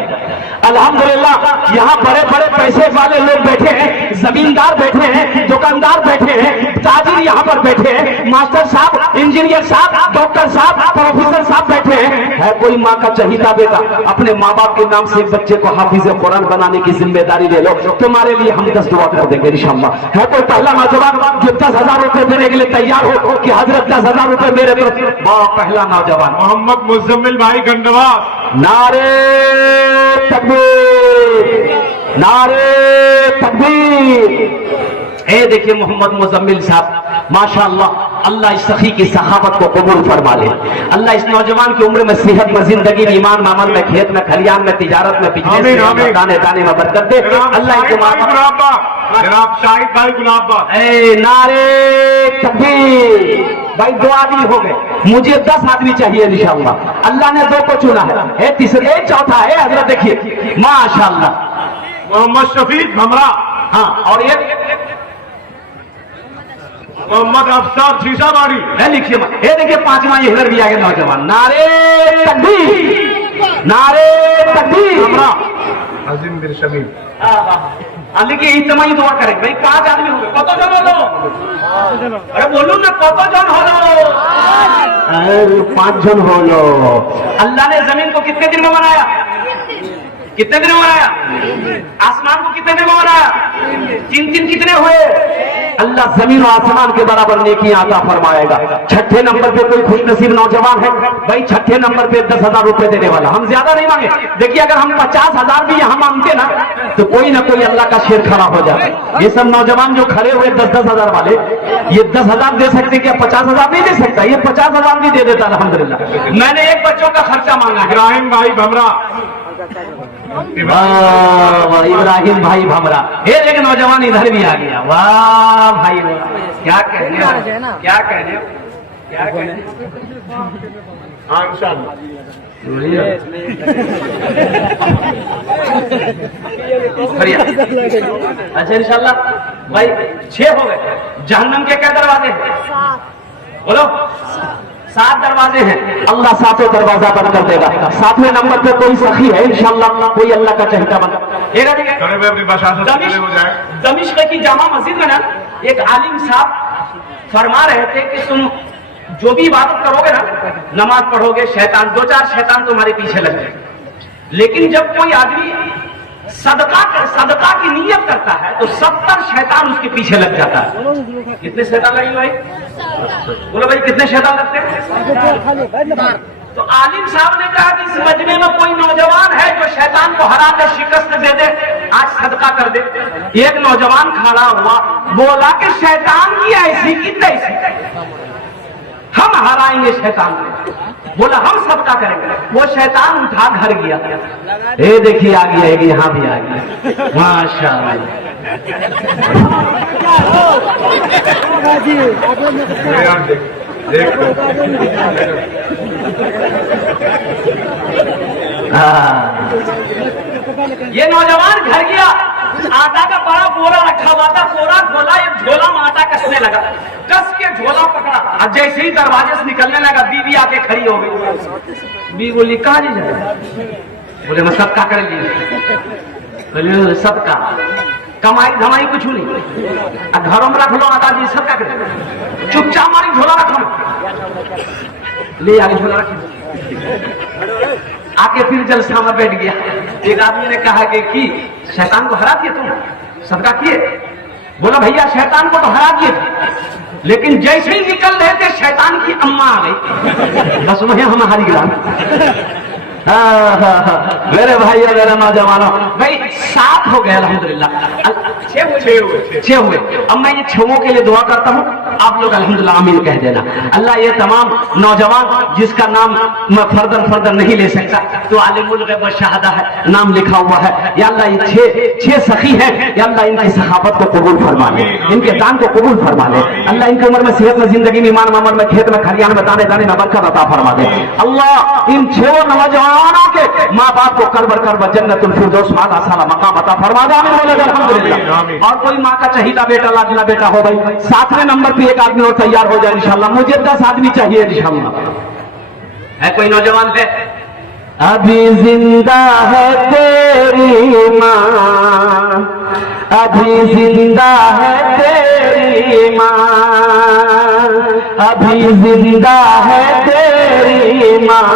अल्हम्दुलिल्लाह। यहाँ बड़े बड़े पैसे वाले लोग बैठे हैं, जमींदार बैठे हैं, दुकानदार बैठे हैं, ताजिर यहाँ पर बैठे हैं, मास्टर साहब, इंजीनियर साहब, डॉक्टर साहब, प्रोफेसर साहब बैठे हैं। है कोई माँ का चहीता बेटा, अपने माँ बाप के नाम से एक बच्चे को हाफिज कुरान बनाने की जिम्मेदारी ले लो, तुम्हारे लिए हम 10 दुआ कर देंगे इंशाअल्लाह। है कोई पहला नौजवान जो 10,000 रुपए देने के लिए तैयार हो कि हजरत 10,000 रुपए मेरे तरफ? पहला नौजवान मोहम्मद मुजम्मिल भाई गंडवास। नारे तकबीर, नारे तकबीर। ए देखिए मोहम्मद मुजम्मिल साहब माशाअल्लाह, अल्लाह इस सखी की सखावत को कबूल फरमा ले। अल्लाह इस नौजवान की उम्र में, सेहत में, जिंदगी में, ईमान में, अमल में, खेत में, खलियान में, तिजारत में, बिजनेस में, दाने दाने में बरकत दे। अल्लाह जनाब शाहिद भाई गुलाबा। ए नारे तकबीर। भाई 2 आदमी हो गए, मुझे 10 आदमी चाहिए इंशाअल्लाह। अल्लाह ने 2 को चुना है, तीसरे चौथा है हजरत, देखिए माशाअल्लाह। मोहम्मद शफीक भमरा। हाँ, और एक मोहम्मद अफसर शीशाबाड़ी। लिखिए, ये देखिए 5वां ये इधर भी आ गया नौजवान। नारे तकबीर, नारे तकबीर। भमरा अजीम बिन शमीम। लिखिए इतना ही दुआ करेंगे भाई। 5 आदमी हो गए, कत जन हलो? अरे बोलू ना, कत जन हलो? 5 जन हलो। अल्लाह ने जमीन को कितने दिन में बनाया? कितने दिन में बनाया? आसमान को कितने दिन में बनाया? 3 दिन कितने हुए? अल्लाह जमीन और आसमान के बराबर नेकियां अता फरमाएगा। 6ठे नंबर पे कोई खुशनसीब नौजवान है भाई, 6ठे नंबर पे 10,000 रुपए देने वाला। हम ज्यादा नहीं मांगे। देखिए अगर हम 50,000 भी यहाँ मांगते ना तो कोई ना कोई अल्लाह का शेर खड़ा हो जाता। ये सब नौजवान जो खड़े हुए 10,000 वाले, ये 10,000 दे सकते क्या? 50,000 नहीं दे सकता, ये 50,000 भी दे देता अल्हम्दुलिल्लाह। मैंने एक बच्चों का खर्चा मांगा है। इब्राहिम भाई भमरा। वाह इब्राहिम भाई भमरा। एक नौजवान इधर भी आ गया। वाह भाई वाह, क्या कहने हो, क्या कहने हो, क्या कहने हो? हाँ इंशाअल्लाह। अच्छा इंशाअल्लाह भाई 6 हो गए। जहन्नम के क्या दरवाजे हैं? बोलो। 7 दरवाजे हैं। अल्लाह 7वें दरवाजा बंद कर देगा। 7वें नंबर पे कोई सखी है इंशाअल्लाह, कोई अल्लाह का चहेता बन। दमिश्क की जामा मस्जिद में ना एक आलिम साहब फरमा रहे थे कि तुम जो भी इबादत करोगे ना, नमाज पढ़ोगे, शैतान 2-4 शैतान तुम्हारे पीछे लग जाएंगे, लेकिन जब कोई आदमी सदका की नियत करता है तो 70 शैतान उसके पीछे लग जाता है। कितने शैतान लगे भाई? बोलो भाई कितने शैतान लगते हैं? तो आलिम साहब ने कहा कि इस मजमे में कोई नौजवान है जो शैतान को हरा कर शिकस्त दे दे, आज सदका कर दे। एक नौजवान खड़ा हुआ, बोला कि शैतान की ऐसी की तैसी, हम हराएंगे शैतान को। बोला हम सबका करेंगे। वो शैतान उठा घर गया। ए देखिए आ गया, यहाँ भी आ गया, माशाअल्लाह। ये नौजवान घर गया, आटा का बड़ा बोरा रखा हुआ था, बोरा खोला, एक झोला में आटा कसने लगा, कस के झोला पकड़ा और जैसे ही दरवाजे से निकलने लगा बीवी आके खड़ी हो गई। बीवी बोली कहाँ जी जाए? बोले मैं सबका कर ली। सबका कमाई धमाई कुछ नहीं, घरों में रख लो आटा जी, सबका कर। चुपचाप मारी झोला रखो, ले आगे झोला रखी। आके फिर जलसा में बैठ गया। एक आदमी ने कहा कि शैतान को हरा दिए तुम, सबका किए? बोला भैया शैतान को तो हरा दिए थे, लेकिन जैसे ही निकल रहे थे शैतान की अम्मा आ गई, बस वहीं हम हारी गिरा। मेरे भाई और मेरे नौजवानों, भाई 7 हो गए अल्हम्दुलिल्लाह, 6 हुए। अब मैं ये 6 के लिए दुआ करता हूँ, आप लोग अल्हम्दुलिल्लाह आमीन कह देना। अल्लाह ये तमाम नौजवान जिसका नाम मैं फर्दर नहीं ले सकता, तो आलिमुल गैब व शहादा है, नाम लिखा हुआ है, या अल्लाह ये 6 सखी हैं, या अल्लाह इनकी सखावत को कबूल फरमा ले, इनके दान को कबूल फरमा ले। अल्लाह इनकी उम्र में, सेहत में, जिंदगी में, ईमान में, अमल में, खेत में, खलियान में, दाने दाने में बरकत अता फरमा दे। अल्लाह इन 6 नौजवानों के माँ बाप को करबर जन्नतुल फिरदौस आला साला मकाम अता फरमा दे। अल्हम्दुलिल्लाह। और कोई माँ का चहीदा बेटा, लाडला बेटा हो भाई, 7वें नंबर पे एक आदमी और तैयार हो जाए इंशाल्लाह। मुझे 10 आदमी चाहिए इंशाल्लाह। है कोई नौजवान है? अभी जिंदा है तेरी माँ, अभी जिंदा है तेरी माँ, अभी जिंदा है तेरी माँ,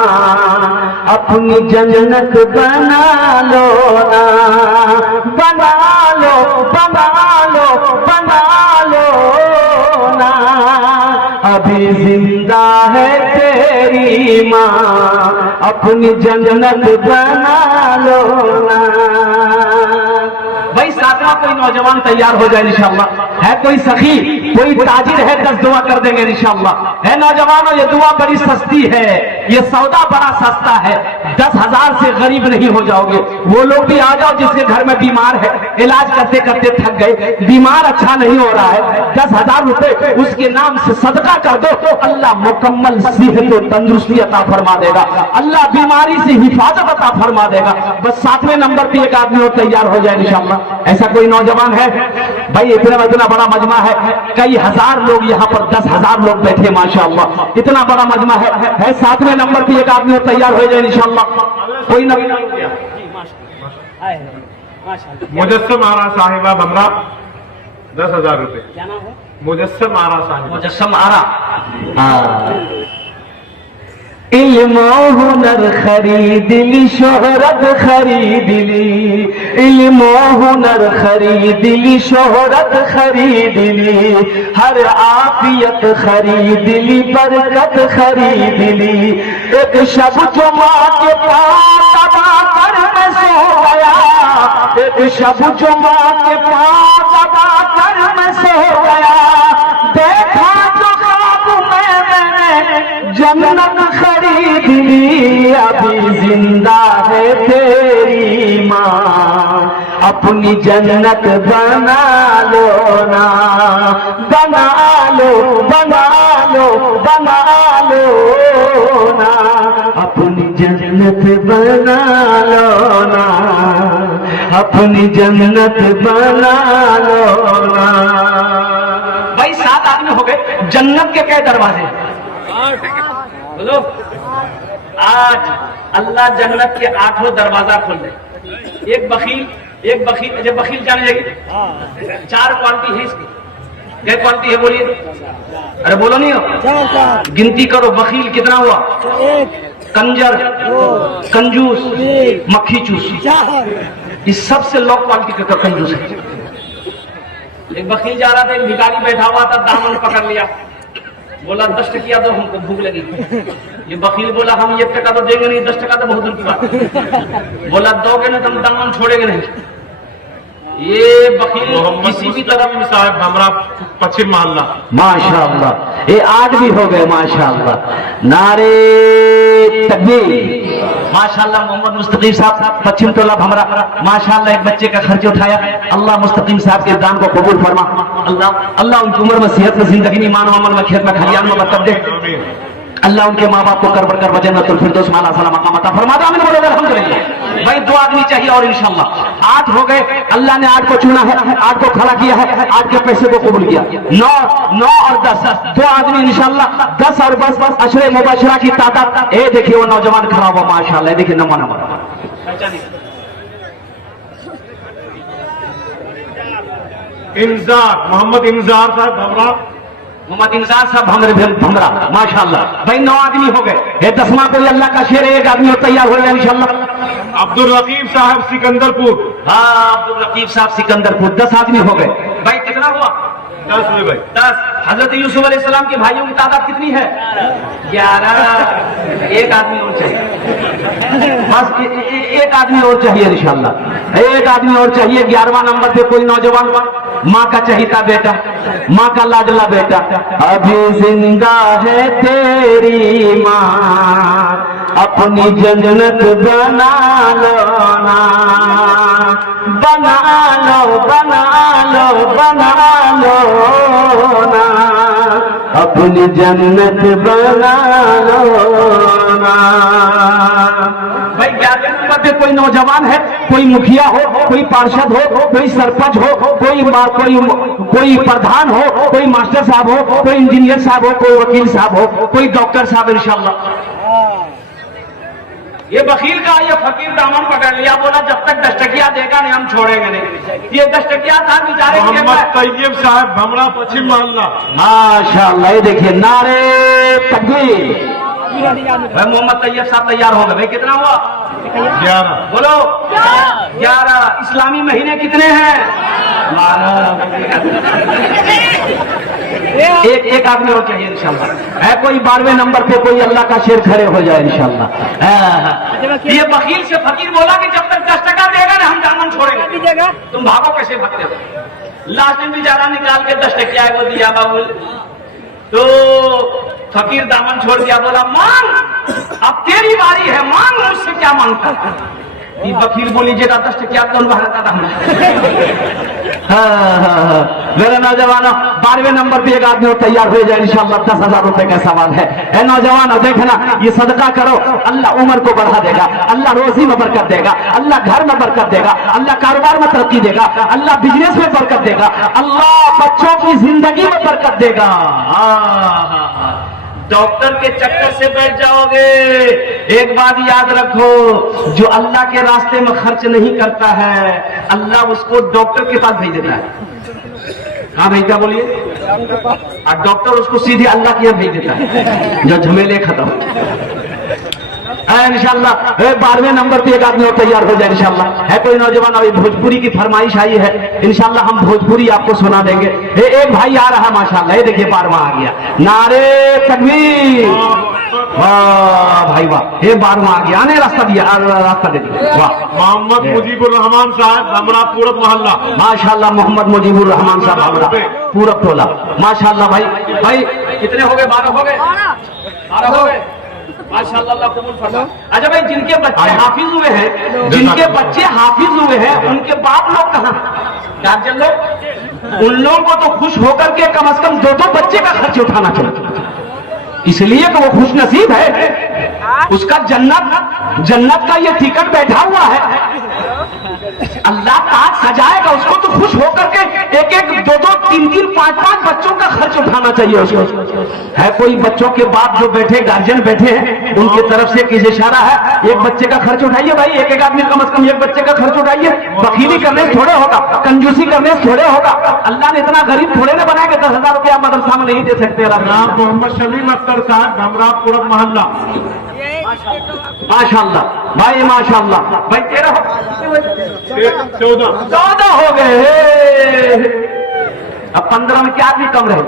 अपनी जन्नत बना लो ना, बना लो, बना लो, बना लो ना, अभी जिंदा है तेरी माँ, अपनी जन्नत बना लो ना। भाई 7वां कोई नौजवान तैयार हो जाए इंशाअल्लाह। है कोई सखी, कोई ताजिर है, 10 दुआ कर देंगे इंशाअल्लाह। है नौजवानों, ये दुआ बड़ी सस्ती है, ये सौदा बड़ा सस्ता है। 10,000 से गरीब नहीं हो जाओगे। वो लोग भी आ जाओ जिसके घर में बीमार है, इलाज करते करते थक गए, बीमार अच्छा नहीं हो रहा है, 10,000 रुपए उसके नाम से सदका कर दो तो अल्लाह मुकम्मल सेहत और तंदुरुस्ती अता फरमा देगा, अल्लाह बीमारी से हिफाजत अता फरमा देगा। बस 7वें नंबर पे एक आदमी और तैयार हो जाए इंशाअल्लाह। ऐसा कोई नौजवान है? भाई इतना बड़ा मजमा है, कई हजार लोग यहाँ पर, 10,000 लोग बैठे माशाअल्लाह, इतना बड़ा मजमा है। 7वें नंबर पे एक आदमी और तैयार हो जाए इंशाअल्लाह। कोई नबी मुजस्सम आरा साहिबा बमरा 10,000 रुपए। क्या नाम है? मुजस्सम आरा साहिबा। मुजस्सम आरा। इल्म हुनर खरीद ली, शोहरत खरीद ली, इल्म हुनर खरीद ली, शोहरत खरीद ली, हर आफियत खरीद ली, बरकत खरीद ली। एक शब जुमा के पास दबा कर मैं सो गया, एक शब जुमा के पास दबा कर मैं सो गया, देखा जो ख्वाब में मैंने जन्नत खरीद ली, अभी जिंदा है तेरी माँ, अपनी जन्नत बना लो ना, बना लो, बना लो, बना लो ना, अपनी जन्नत बना लो ना, अपनी जन्नत बना लो ना। भाई 7 आदमी हो गए। जन्नत के कई दरवाजे? बोलो। आज अल्लाह जन्नत के 8 दरवाजा खोल दे। एक बखील, जब बखील जाने लगे, 4 क्वालिटी है इसकी। क्या क्वालिटी है बोलिए? अरे बोलो नहीं हो, गिनती करो। बखील कितना हुआ? कंजर, कंजूस, मक्खी चूस। इस सबसे लो क्वालिटी का कंजूस है। एक वकील जा रहा था, एक भिखारी बैठा हुआ था, दामन पकड़ लिया, बोला 10 टकिया दो, हमको भूख लगी। ये वकील बोला हम 1 टका तो देंगे नहीं, 10 टका तो बहुत दूर की बात। बोला दोगे ना तो हम दामन छोड़ेंगे नहीं। ये वकील किसी भी तरह साहब हमरा पश्चिम मोहल्ला माशाअल्लाह, ये आज भी हो गए माशाअल्लाह। नारे तकबीर। माशाअल्लाह मोहम्मद मुस्तकीम साहब पश्चिम टोला भमरा, माशाअल्लाह एक बच्चे का खर्च उठाया। अल्लाह मुस्तकीम साहब के दान को कबूल फरमा। अल्लाह उनकी उम्र में, सेहत में, जिंदगी, ईमान अमल में, खेत में, खलियान में बरकत दे। अल्लाह उनके माँ बाप को कर बढ़कर वजन्नतुल फिरदौस माला सलाम मकाम अता फरमा दे। आमीन बोलो अल्हम्दुलिल्लाह। भाई 2 आदमी चाहिए और इंशाअल्लाह 8 हो गए। अल्लाह ने 8 को चुना है, 8 को खड़ा किया है, 8 के पैसे को कबूल किया। 9 और 10, 2 आदमी इंशाअल्लाह 10 और 10 अशरे मुबशरा की तादाद। ये देखिए वो नौजवान खड़ा हुआ माशाअल्लाह, देखिए नंबर इंजार मोहम्मद इंजार साहब भमरा, मोहम्मद इंसान साहब भमरा माशाअल्लाह। भाई 9 आदमी हो गए। ये 10वां कोई अल्लाह का शेर है, एक आदमी और तैयार हो जाए इंशाअल्लाह। अब्दुल रकीब साहब सिकंदरपुर। हाँ अब्दुल रकीब साहब सिकंदरपुर। 10 आदमी हो गए। भाई कितना हुआ? 10 हुए भाई। 10। हजरत यूसुफ अलैहिस्सलाम के भाइयों की तादाद कितनी है? 11। एक आदमी और चाहिए, बस एक आदमी और चाहिए इंशाअल्लाह, एक आदमी और चाहिए। 11वां नंबर पे कोई नौजवान, माँ का चहीता बेटा, माँ का लाडला बेटा। अभी जिंदा है तेरी माँ, अपनी जन्नत बना लो ना, बना लो बना लो बना लो ना, अपनी जन्नत बना लो ना। भाई 11वें नंबर पे कोई नौजवान है, कोई मुखिया हो, कोई पार्षद हो, कोई सरपंच हो, कोई प्रधान हो, कोई मास्टर साहब हो, कोई इंजीनियर साहब हो, कोई वकील साहब हो, कोई डॉक्टर साहब इंशाअल्लाह। ये वकील का ये फकीर दामन पकड़ लिया, बोला जब तक 10 टकिया देगा नहीं हम छोड़ेंगे नहीं। ये 10 टकिया था बेचारे के लिए। मोहम्मद तैयब साहब भमरा पश्चिम मोहल्ला माशाअल्लाह। ये देखिए नारे तकबीर। भाई मोहम्मद तैयब साहब तैयार हो गए। भाई कितना हुआ? 11। बोलो 11। इस्लामी महीने कितने हैं? एक आदमी और चाहिए इंशाअल्लाह। है कोई 12वें नंबर पे कोई अल्लाह का शेर खड़े हो जाए इंशाअल्लाह। ये वकील से फकीर बोला कि जब तक 10 टका देगा ना हम दामन छोड़ेंगे। तुम भागो कैसे भागते हो? लास्ट में बेचारा निकाल के 10 टकिया वो दिया बाबुल, तो फकीर दामन छोड़ दिया, बोला मांग, अब तेरी बारी है, मांग मुझसे क्या मांगता है? ये वकील बोली जेगा 10 टकिया कौन भरता था? मेरे नौजवानों 12वें नंबर पे एक आदमी और तैयार हो जाए इंशाअल्लाह। 10,000 रुपए का सवाल है। ए नौजवानों देखना, ये सदका करो, अल्लाह उम्र को बढ़ा देगा, अल्लाह रोजी में बरकत देगा, अल्लाह घर में बरकत देगा, अल्लाह कारोबार में तरक्की देगा, अल्लाह बिजनेस में बरकत देगा, अल्लाह बच्चों की जिंदगी में बरकत देगा। डॉक्टर के चक्कर से बैठ जाओगे। एक बात याद रखो, जो अल्लाह के रास्ते में खर्च नहीं करता है अल्लाह उसको डॉक्टर के पास भेज देता है। हाँ भाई क्या बोलिए? और डॉक्टर उसको सीधे अल्लाह की भेज देता है, जो झमेले खत्म। इंशाअल्लाह 12वें नंबर पे एक आदमी और तैयार हो जाए इंशाअल्लाह। है कोई नौजवान? अभी भोजपुरी की फरमाइश आई है, इंशाअल्लाह हम भोजपुरी आपको सुना देंगे। एक भाई आ रहा है माशाअल्लाह, ये देखिए 12वां आ गया। नारे तकबीर। वाह भाई वाह, ये 12वां आ गया। आने रास्ता दिया, रास्ता दे दिया। वाह। मोहम्मद मुजीबुर रहमान साहब भमरा पूरब मोहल्ला। माशाअल्लाह मोहम्मद मुजीबुर रहमान साहब भमरा पूरब टोला माशाअल्लाह। भाई कितने हो गए? 12 हो गए। 12 हो गए माशाअल्लाह, अल्लाह कबूल फरमा। अच्छा भाई जिनके बच्चे हाफिज हुए हैं, जिनके बच्चे हाफिज हुए हैं उनके बाप लोग कहाँ? गार्जियन लोग, उन लोगों को तो खुश होकर के कम से कम 2 बच्चे का खर्च उठाना चाहिए, इसलिए कि वो खुश नसीब है, उसका जन्नत का ये टिकट बैठा हुआ है। अल्लाह ताज सजाएगा उसको, तो खुश होकर के 1-1, 2-2, 3-3, 5-5 बच्चों का खर्च उठाना चाहिए उसको। है कोई बच्चों के बाप जो बैठे, गार्जियन बैठे हैं, उनकी तरफ से किसी इशारा है, एक बच्चे का खर्च उठाइए भाई। एक आदमी कम से कम एक बच्चे का खर्च उठाइए। बखीली करने से थोड़े होगा, कंजूसी करने से थोड़े होगा। अल्लाह ने इतना गरीब थोड़े ना बनाया कि 10,000 रुपया मदरसा में नहीं दे सकते। मोहम्मद शमीम अख्तर साहब भमरा पूरब मोहल्ला। माशाल्लाह भाई, माशाल्लाह भाई। 13 14 हो गए। अब 15 में क्या आदमी कम रहे?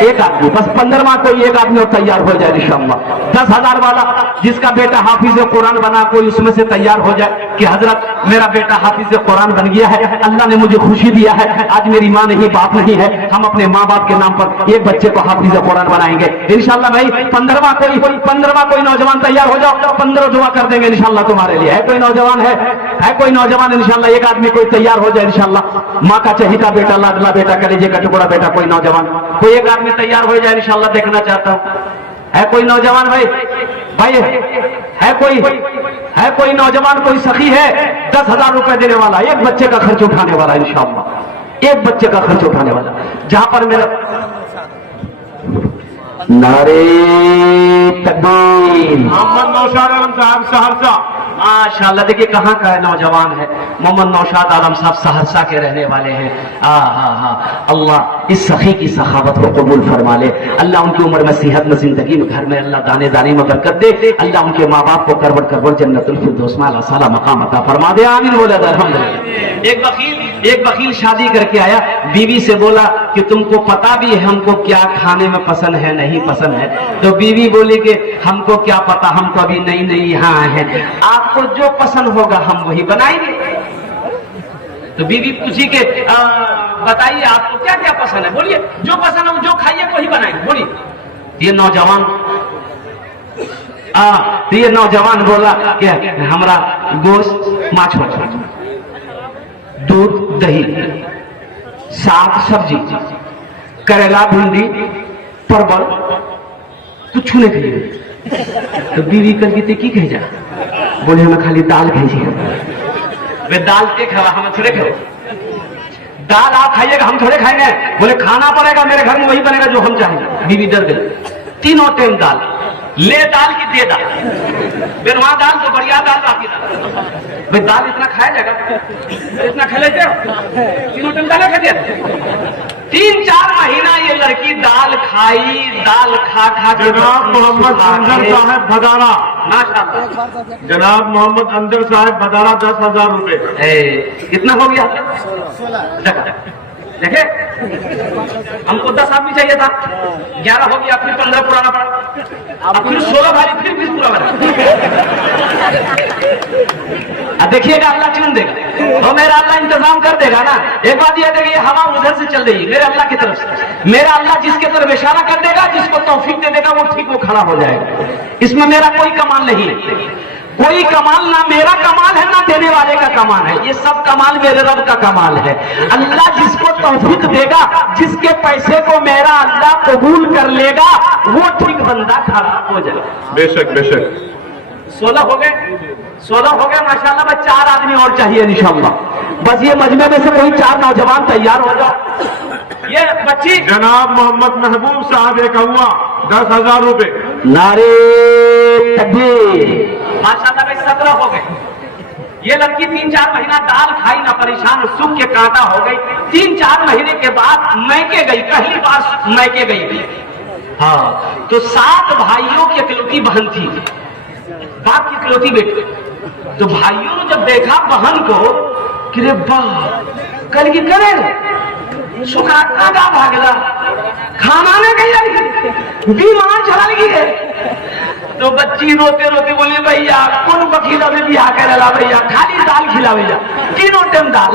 एक आदमी, बस 15वां कोई एक आदमी और तैयार हो जाए इंशाअल्लाह। 10,000 वाला जिसका बेटा हाफिज कुरान बना, कोई उसमें से तैयार हो जाए कि हजरत मेरा बेटा हाफिज कुरान बन गया है, अल्लाह ने मुझे खुशी दिया है, आज मेरी माँ नहीं बाप नहीं है, हम अपने माँ बाप के नाम पर एक बच्चे को हाफिज कुरान बनाएंगे इंशाअल्लाह। भाई 15वां कोई नौजवान तैयार हो जाओ, 15 दुआ कर देंगे इंशाअल्लाह तुम्हारे लिए। है कोई नौजवान? है कोई नौजवान? इंशाअल्लाह एक आदमी कोई तैयार हो जाए इंशाअल्लाह। माँ का चहीता बेटा, लाडला बेटा, कलेजे का टुकड़ा बेटा, कोई नौजवान, कोई एक आदमी तैयार हो जाए इंशाअल्लाह, देखना चाहता हूं। है कोई नौजवान भाई? है कोई नौजवान, कोई सखी है 10,000 रुपए देने वाला, एक बच्चे का खर्च उठाने वाला इंशाअल्लाह, एक बच्चे का खर्च उठाने वाला। जहां पर मेरा नारे तकबीर। मोहम्मद नौशाद आलम साहब सहरसा। माशाअल्लाह, देखिए कहाँ का है नौजवान है, मोहम्मद नौशाद आलम साहब सहरसा के रहने वाले हैं। अल्लाह इस सखी की सखावत को कबूल फरमा ले, अल्लाह उनकी उम्र में सेहत में, जिंदगी में, घर में अल्लाह दाने दाने में बरकत दे, अल्लाह उनके माँ बाप को करवट करवट जन्नतुल फिरदौस में अल्लाह साला मकाम अता फरमा दे। आमीन बोला अल्हम्दुलिल्लाह। एक वकील शादी करके आया, बीवी से बोला कि तुमको पता भी है हमको क्या खाने में पसंद है नहीं पसंद है? तो बीवी बोली कि हमको क्या पता, हम तो अभी नई नई यहाँ आए हैं, आपको जो पसंद होगा हम वही बनाएंगे। तो बीवी पूछी कि बताइए आपको क्या क्या पसंद है, बोलिए जो पसंद है जो खाइए वही बनाएंगे, बोलिए। ये नौजवान बोला कि हमरा गोश्त, माछ, दूध, दही, साग सब्जी, करेला, भिंडी, परवल, कुछ नहीं खाइए। तो बीवी कर की की कह जा, बोले हमें खाली दाल खाइए। वे दाल के खावा, हम थोड़े खाओ दाल, आप खाइएगा हम थोड़े खाएंगे। बोले खाना पड़ेगा, मेरे घर में वही बनेगा जो हम चाहेंगे। बीवी डर गई। तीनों टाइम दाल, ले दाल की दे दाल, बेनवा दाल तो बढ़िया दाल, बाकी दाल। भाई दाल इतना खाया जाएगा, इतना खा लेते हो, तीनों टाइम दाल खाते। 3-4 महीना ये लड़की दाल खाई, दाल खा खा के जनाब मोहम्मद अंदर साहब भदारा। माशाअल्लाह। जनाब मोहम्मद अंदर साहब भदारा 10,000 रुपए। कितना हो गया? 16। देखे हमको 10 आदमी चाहिए था, 11 हो गया, फिर 15 पुराना पड़ा, अब फिर 16 भाई, फिर 20 पूरा बना। देखिएगा अल्लाह चुन देगा, तो मेरा अल्लाह इंतजाम कर देगा ना। एक बात यह देखिए, हवा उधर से चल रही है मेरे अल्लाह की तरफ से, मेरा अल्लाह जिसके तरफ इशारा कर देगा, जिसको तौफीक दे देगा, वो ठीक वो खड़ा हो जाएगा। इसमें मेरा कोई कमाल नहीं है, कोई कमाल ना मेरा कमाल है ना देने वाले का कमाल है, ये सब कमाल मेरे रब का कमाल है। अल्लाह जिसको तौफीक देगा, जिसके पैसे को मेरा अल्लाह कबूल कर लेगा, वो ठीक बंदा खड़ा हो जाएगा। बेशक बेशक। 16 हो गए माशाअल्लाह। बस 4 आदमी और चाहिए इंशाअल्लाह। बस ये मजमे में से कोई 4 नौजवान तैयार हो जाओ। ये बच्ची जनाब मोहम्मद महबूब साहब एक हुआ 10,000 रुपए। नारे तकबीर। माशाअल्लाह भाई 17 हो गए। ये लड़की 3-4 महीना दाल खाई ना, परेशान, सूख के कांटा हो गई। 3-4 महीने के बाद मैके गई, पहली बार मैके गई। हाँ, तो 7 भाइयों की इकलौती बहन थी, बाप की इकलौती बेटी। तो भाइयों ने जब देखा बहन को कि रे बाप कल की करे सुखा कागा भागला, खाना ने गई, बीमार चला लगी है। तो बच्ची रोते रोते बोली भैया कौन वकील अभी बिहार करेला भैया, खाली दाल खिला भैया, तीनों टाइम दाल।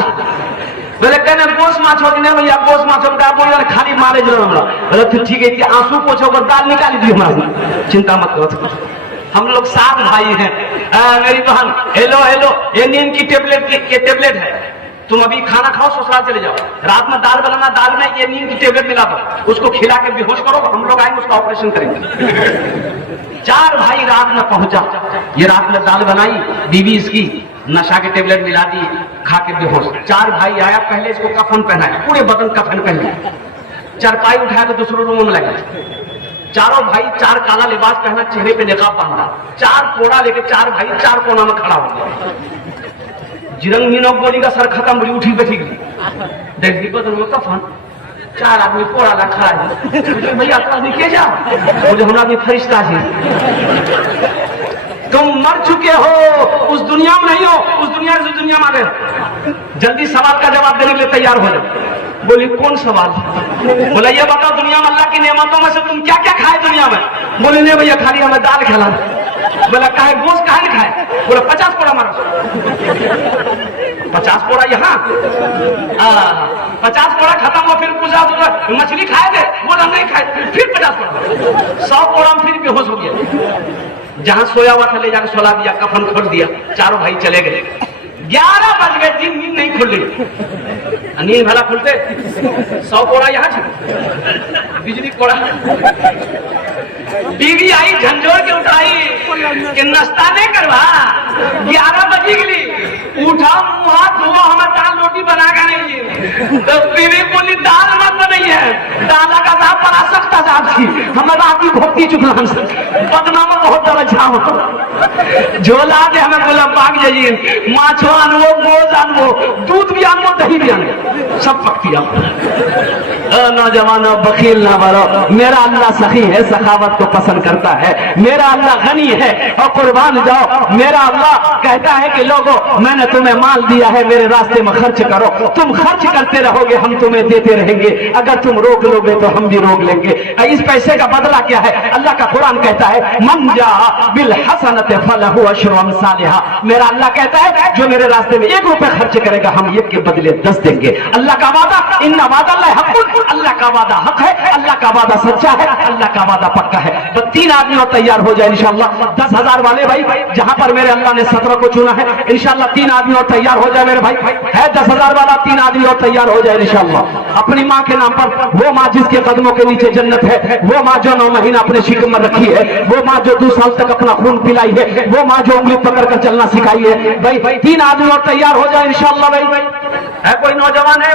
बोले कहने गोश माछ होती नहीं भैया, गोश माछ होता बोले खाली मारे जरूर हमरा। बोले फिर ठीक है कि आंसू पोछो पर दाल निकाली दी हमारा, चिंता मत करो। हम लोग 7 भाई हैं। मेरी बहन हेलो हेलो, ये नींद की टेबलेट है, तुम अभी खाना खाओ, ससुराल चले जाओ, रात में दाल बनाना, दाल में ये नींद की टेबलेट मिला दो, उसको खिला के बेहोश करो, हम लोग आएंगे उसका ऑपरेशन करेंगे। 4 भाई रात में पहुंचा, ये रात में दाल बनाई, बीवी इसकी नशा के टेबलेट मिला दी, खा के बेहोश। 4 भाई आया, पहले इसको कफन पहनाया, पूरे बदन कफन पहना, चारपाई उठाया तो दूसरे रूम में लगा। चारों भाई 4 काला लिबास पहना, चेहरे पे निकाब बांधा, 4 कोड़ा लेके 4 भाई 4 कोना में खड़ा हो गया। जिरंगीनो गोली का सर खत्म हुई, उठी बैठी गई, देख दी बदन में कफन, 4 आदमी कोड़ा ला खड़ा है। भैया आदमी के जा, बोले हमरा आदमी फरिश्ता है। मर चुके हो, उस दुनिया में नहीं हो, उस दुनिया से दुनिया में आ गए। जल्दी सवाल का जवाब देने के लिए तैयार हो जाओ। बोली कौन सवाल? बोला ये बताओ दुनिया में अल्लाह की नेमतों में से तुम क्या क्या खाए दुनिया में? बोले नहीं भैया खाली हमें दाल खिला। बोला काहे गोश्त काहे नहीं खाए? बोला 50 पोड़ा मारा। 50 पोड़ा यहाँ 50 पोड़ा खत्म हो, फिर पूछा तो मछली खाए थे? बोला नहीं खाए। फिर 50 पोड़ा 100 पोड़ा में फिर बेहोश हो गया। जहां सोया हुआ था ले जाकर सुला दिया, कफन खोल दिया, चारों भाई चले गए। 11 बज गए, दिन नींद नहीं खुल रही। नींद भला खुलते 100 पोड़ा यहाँ था, बिजली पोड़ा। बीवी आई झंझोर के उठाई कि नाश्ता नहीं करवा, 11 बजी गई। उठा मुंह हाथ धो, हमें दाल रोटी बना कर नहीं। तो बीवी बोली दाल मत नहीं है, दादा का साहब बड़ा सख्त साहब थी, हमें रात की भक्ति चुकला बदनाम बहुत तरह छाओ झोला दे। हमें बोला बाग जाइए, माछो आनवो, गोज आनवो, दूध भी आनवो, दही भी आनवो, सब पकती आओ। नौजवानों बखील ना बनो, मेरा अल्लाह सखी है, सखावत को पसंद करता है। मेरा अल्लाह गनी है और कुर्बान जाओ। मेरा अल्लाह कहता है कि लोगों मैंने तुम्हें माल दिया है, मेरे रास्ते में खर्च करो। तुम खर्च करते रहोगे, हम तुम्हें देते रहेंगे। अगर तुम रोक लोगे तो हम भी रोक लेंगे। इस पैसे का बदला क्या है? अल्लाह का कुरान कहता है मन जा बिल हसनत फलहु अशरु अमसालिहा। मेरा अल्लाह कहता है जो मेरे रास्ते में 1 रुपया खर्च करेगा, हम 1 के बदले 10 देंगे। अल्लाह का वादा, इन्ना वादा हक़्क़ुन, अल्लाह का वादा हक है, अल्लाह का वादा सच्चा है, अल्लाह का वादा पक्का है। तो 3 आदमी और तैयार हो जाए इंशाअल्लाह। 10,000 वाले भाई, जहां पर मेरे अल्लाह ने 17 को चुना है, इंशाअल्लाह 3 आदमी और तैयार हो जाए मेरे भाई। है 10,000 वाला, 3 आदमी और तैयार हो जाए इंशाअल्लाह। अपनी माँ के नाम पर, वो माँ जिसके कदमों के नीचे जन्नत है, वो माँ जो 9 महीना अपने शिकम में रखी है, वो माँ जो 2 साल तक अपना खून पिलाई है, वो माँ जो उंगली पकड़ कर चलना सिखाई है। भाई 3 आदमी और तैयार हो जाए इंशाअल्लाह। भाई है कोई नौजवान है?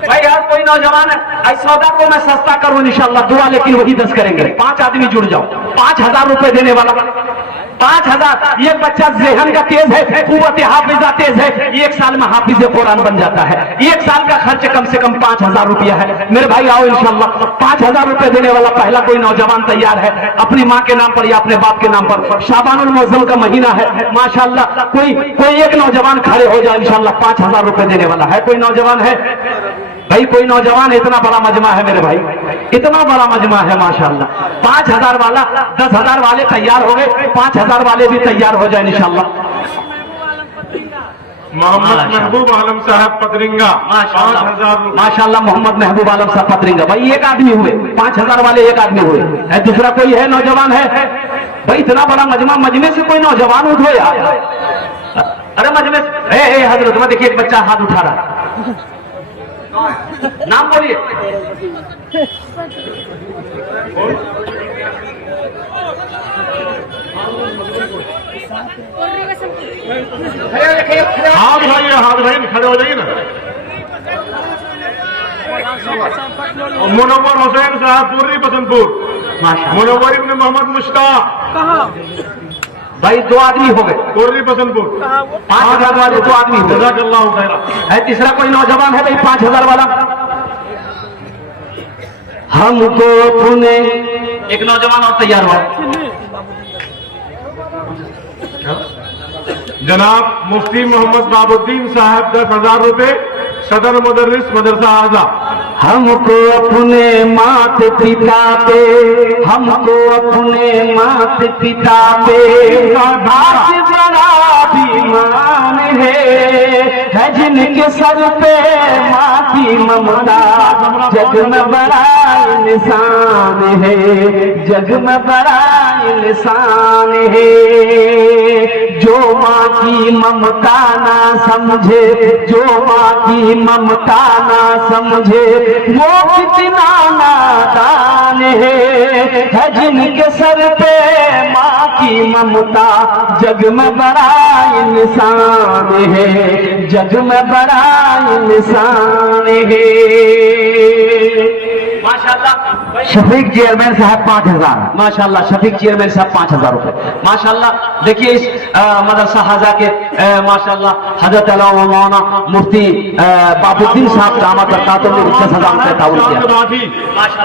भाई यार कोई नौजवान है? इस सौदा को मैं सस्ता करूं इंशाअल्लाह, दुआ लेकिन वही 10 करेंगे। 5 आदमी जुड़ जाओ। 5,000 रुपए देने वाला 5,000। ये बच्चा ज़हन का तेज है, कुव्वत हाफिजा तेज है, 1 साल में हाफिज कुरान बन जाता है। 1 साल का खर्च कम से कम 5,000 रुपया है। मेरे भाई आओ इंशाअल्लाह। 5,000 रुपए देने वाला पहला कोई नौजवान तैयार है, अपनी माँ के नाम पर या अपने बाप के नाम पर। शाबानुल मुअज़्ज़म का महीना है माशाअल्लाह। कोई एक नौजवान खड़े हो जाए इंशाअल्लाह। 5,000 रुपए देने वाला है कोई नौजवान है? भाई कोई नौजवान? इतना बड़ा मजमा है मेरे भाई, इतना बड़ा मजमा है माशाअल्लाह। 5,000 वाला, 10,000 वाले तैयार हो गए, 5,000 वाले भी तैयार हो जाए इंशाअल्लाह। मोहम्मद महबूब आलम साहब पतरिंगा 5,000 रुपए। माशाअल्लाह मोहम्मद महबूब आलम साहब पतरिंगा। भाई 1 आदमी हुए, 5,000 वाले 1 आदमी हुए। है दूसरा कोई है नौजवान है? भाई इतना बड़ा मजमा, मजमे से कोई नौजवान उठो यार। अरे मजमे से हजरत में देखिए एक बच्चा हाथ उठा रहा, नाम बोलिए। हाथ भाई खड़े हो जाइए ना। मुनव्वर हुसैन साहब पूर्वी बसंतपुर। मुनव्वर इब्न मोहम्मद मुश्ताक। भाई 2 आदमी हो गए, पूर्वी बसंतपुर। 5,000 वाले 2 आदमी हो गए। जज़ाकल्लाहु खैरा। है तीसरा कोई नौजवान है? भाई 5,000 वाला। हमको तूने, एक नौजवान और तैयार हुआ। जनाब मुफ्ती मोहम्मद बाबुद्दीन साहब 10,000 रुपए, सदर मुदर्रिस मदरसा आजा। हमको अपने माता पिता पे, हमको अपने माता पिता पे आज बड़ा अभिमान है जिनके सर पे माँ की ममता, जग में बड़ा इंसान है, जग में बड़ा इंसान है। जो माँ की ममता ना समझे, जो माँ की ममता ना समझे, वो कितना नादान है जिनके सर पे माँ की ममता, जग में बड़ा इंसान है, जग में बड़ा इंसान है। माशाअल्लाह। शफीक चेयरमैन साहब 5000। माशाल्लाह शफीक चेयरमैन साहब 5000 रुपए। माशाल्लाह देखिए इस मदरसा हाजा के माशाल्लाह हजरत मौलाना मुफ्ती बाबुद्दीन साहब दामद बरकातुहू ने 10,000 रुपए ताउन किया।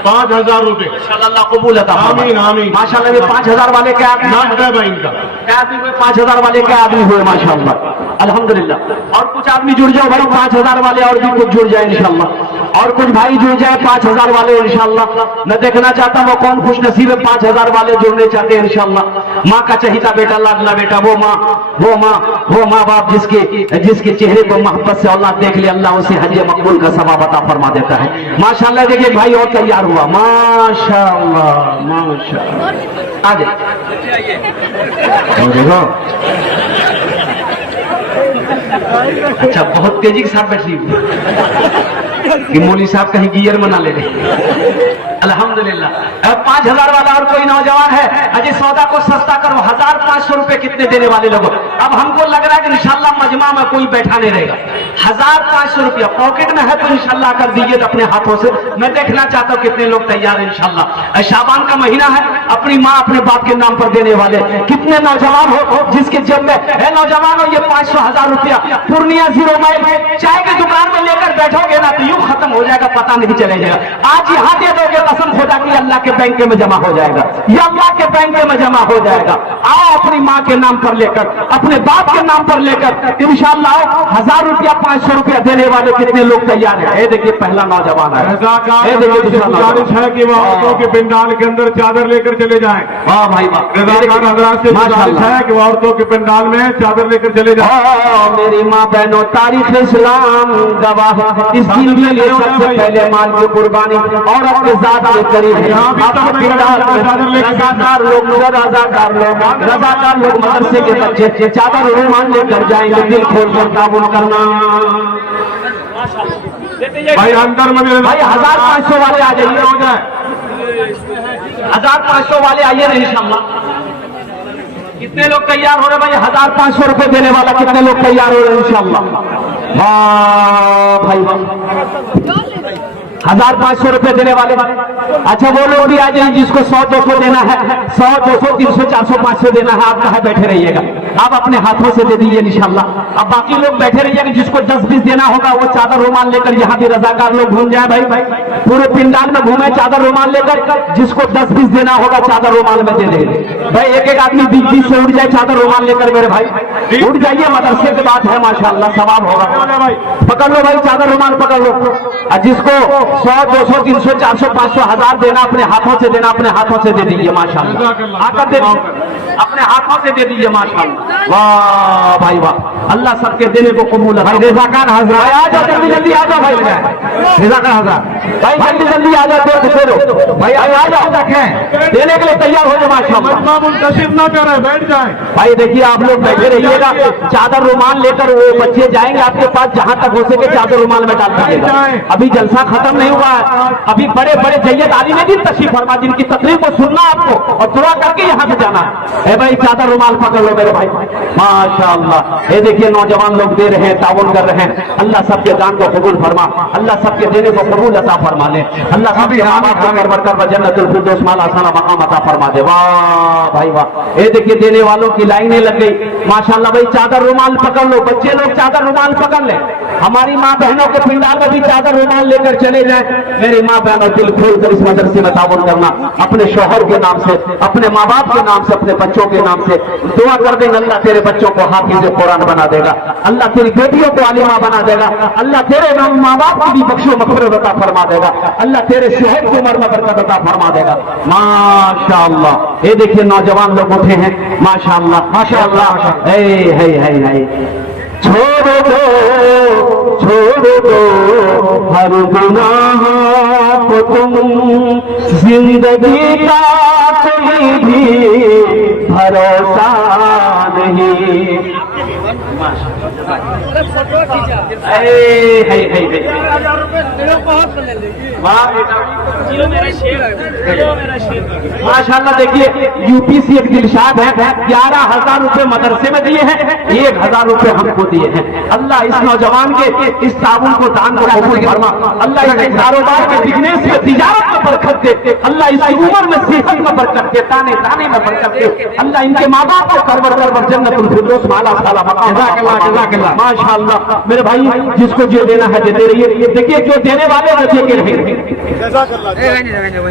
5000 रुपए अल्लाह कबूल अता फरमाए। आमीन आमीन। माशाल्लाह ये 5000 वाले क्या नाम है भाई इनका, क्या आदमी हुए 5000 वाले क्या आदमी हुए माशाल्लाह अल्हम्दुलिल्लाह। और कुछ आदमी जुड़ जाओ भाई 5000 वाले, और भी कुछ जुड़ जाए इंशाल्लाह, और कुछ भाई जुड़ जाए 5000 वाले इंशाल्लाह। मैं देखना चाहता हूँ वो कौन खुश नसीब है 5000 वाले जुड़ने चाहते हैं इंशाल्लाह। माँ का चहीता बेटा, लाडला बेटा, वो माँ बाप जिसके चेहरे को मोहब्बत से औलाद देख ले, अल्लाह उसे हज मकबूल का सवाब अता फरमा देता है। माशाल्लाह देखिए भाई और तैयार हुआ, माशाल्लाह माशाल्लाह। आगे देखो, अच्छा बहुत तेजी के साथ बैठी कि मौली साहब कहीं गियर में ना ले ले। अल्हम्दुलिल्लाह। 5000 वाला और कोई नौजवान है, अजय सौदा को सस्ता करो, 1500 रुपए कितने देने वाले लोग? अब हमको लग रहा है कि इंशाल्लाह मजमा में कोई बैठा नहीं रहेगा। 1500 रुपया पॉकेट में है तो इंशाल्लाह कर दीजिए अपने हाथों से। मैं देखना चाहता हूँ कितने लोग तैयार हैं इंशाल्लाह। शाबान का महीना है, अपनी माँ अपने बाप के नाम पर देने वाले कितने नौजवान हो जिसके जेब में है नौजवान हो ये 500,000 रुपया पूर्णिया 0 माइल चाय की दुकान में लेकर बैठोगे ना तो यूं खत्म हो जाएगा, पता नहीं चलेगा। आज यहाँ दे दोगे, कसम खुदा की अल्लाह के बैंक में जमा हो जाएगा, ये अल्लाह के बैंक में जमा हो जाएगा। आओ अपनी माँ के नाम पर लेकर, अपने बाप के नाम पर लेकर इंशाल्लाह 1000 रुपया 500 रुपया देने वाले कितने लोग तैयार हैं? ये देखिए पहला नौजवान है। गुजारिश है कि वह औरतों के पंडाल के अंदर चादर लेकर चले जाएं। वाह भाई वाह। रजाकार हजरात से गुजारिश है कि वह औरतों के पंडाल में चादर लेकर चले जाएं। मेरी माँ बहनों, तारीख इस्लाम गवाह इस दिन के लिए सबसे पहले माल की कुर्बानी औरत के जात के करीब है। रजाकार लोग मदरसे के बच्चे चादर रुमाल लेकर जाएंगे, दिल खोल कर ताबुन करना। भाई अंदर में भाई 1500 वाले आ जाइए, हो जाए 1500 वाले आइए ना इंशाल्लाह। कितने लोग तैयार हो रहे भाई? 1500 रुपए देने वाला कितने लोग तैयार हो रहे हैं इंशाल्लाह? वाह भाई वाह। 1500 रुपए देने वाले। अच्छा वो लोग भी आ जाए जिसको 100-200 देना है, 100-200 300 400 500 देना है, आप कहाँ बैठे रहिएगा, आप अपने हाथों से दे दीजिए इंशाल्लाह। अब बाकी लोग बैठे रहिएगा, जिसको 10-20 देना होगा वो चादर रुमाल लेकर यहाँ भी रजाकार लोग घूम जाए भाई, पूरे पिंडाल में घूमे चादर रुमाल लेकर, जिसको 10-20 देना होगा चादर रुमाल में दे देंगे भाई। एक आदमी 20 से उठ जाए चादर रुमाल लेकर मेरे भाई, उठ जाइए, मदरसे की बात है माशाल्लाह, सवाब होगा भाई। पकड़ लो भाई चादर रुमाल पकड़ लो, और जिसको 100-200 300 400 500 1000 देना अपने हाथों से देना, अपने हाथों से दे दीजिए माशाल्लाह, आकर दे दीजिए, अपने हाथों से दे दीजिए माशाल्लाह। वाह भाई वाह, अल्लाह सबके देने को कबूल है भाई। रज़ाकार हज़रात आ जाओ, जल्दी जल्दी आ जाओ भाई, रज़ाकार हज़रात भाई जल्दी जल्दी आ जाओ, दो भाई आ जाओ, देने के लिए तैयार हो जाए माशाल्लाह। मुंतशिर ना करें, बैठ जाए भाई। देखिए आप लोग बैठे रहिएगा, चादर रुमाल लेकर वो बच्चे जाएंगे आपके पास, जहां तक हो सके चादर रुमाल में डाल दीजिएगा। अभी जलसा खत्म नहीं हुआ है, अभी बड़े बड़े जैयद आलिम दिन तशरीफ फरमा, जिनकी तकरीर को सुनना आपको और दुआ करके यहाँ से जाना है भाई। चादर रुमाल पकड़ लो मेरे भाई माशाअल्लाह। ये देखिए नौजवान लोग दे रहे हैं, ताउन कर रहे हैं, अल्लाह सबके दान को कबूल फरमा, अल्लाह सबके देने को कबूल अता फरमा ले, अल्लाह सभी जन्नतुल फिरदौस माला साना मकाम अता फरमा दे। वाह भाई वाह। ये देखिए देने वालों की लाइनें लग गई माशाअल्लाह भाई। चादर रुमाल पकड़ लो, बच्चे लोग चादर रुमाल पकड़ ले, हमारी माँ बहनों के पिंडाल में भी चादर रुमाल लेकर चले जाए। मेरी माँ बहनों दिल खोल कर इस मदरसे में ताउन करना, अपने शौहर के नाम से, अपने माँ बाप के नाम से, अपने बच्चों के नाम से दुआ कर देंगे, अल्लाह तेरे बच्चों को हाफिज़ कुरान बना देगा, अल्लाह तेरी बेटियों को आलिमा बना देगा, अल्लाह तेरे माँ बाप की भी बख्शो मग़फ़िरत अता फरमा देगा, अल्लाह तेरे शोहर को उम्र में बरकत अता फरमा देगा माशाअल्लाह। ये देखिए नौजवान लोग उठे हैं माशाअल्लाह माशाअल्लाह। छोड़ दो हर गुनाह को तुम, जिंदगी का कोई भी भरोसा नहीं, माशाल्लाह। देखिए यूपी से एक दिलशाद है, 11,000 रुपए मदरसे में दिए हैं, 1,000 रुपए हमको दिए हैं। अल्लाह इस नौजवान के इस साबुन को दान को कबूल फरमा। अल्लाह इसके कारोबार में, बिजनेस में, तिजारत में बरकत दे। अल्लाह इसकी उम्र में, सेहत में बरकत दे, ताने ताने में बरकत दे। अल्लाह इनके माँ बाप को करवर करवर जन्नतुल फिरदौस माला साला जज़ाकल्लाह। माशाल्लाह मेरे भाई, जिसको जो देना है देते रहिए। देखिए जो देने वाले वो दे के रहेंगे,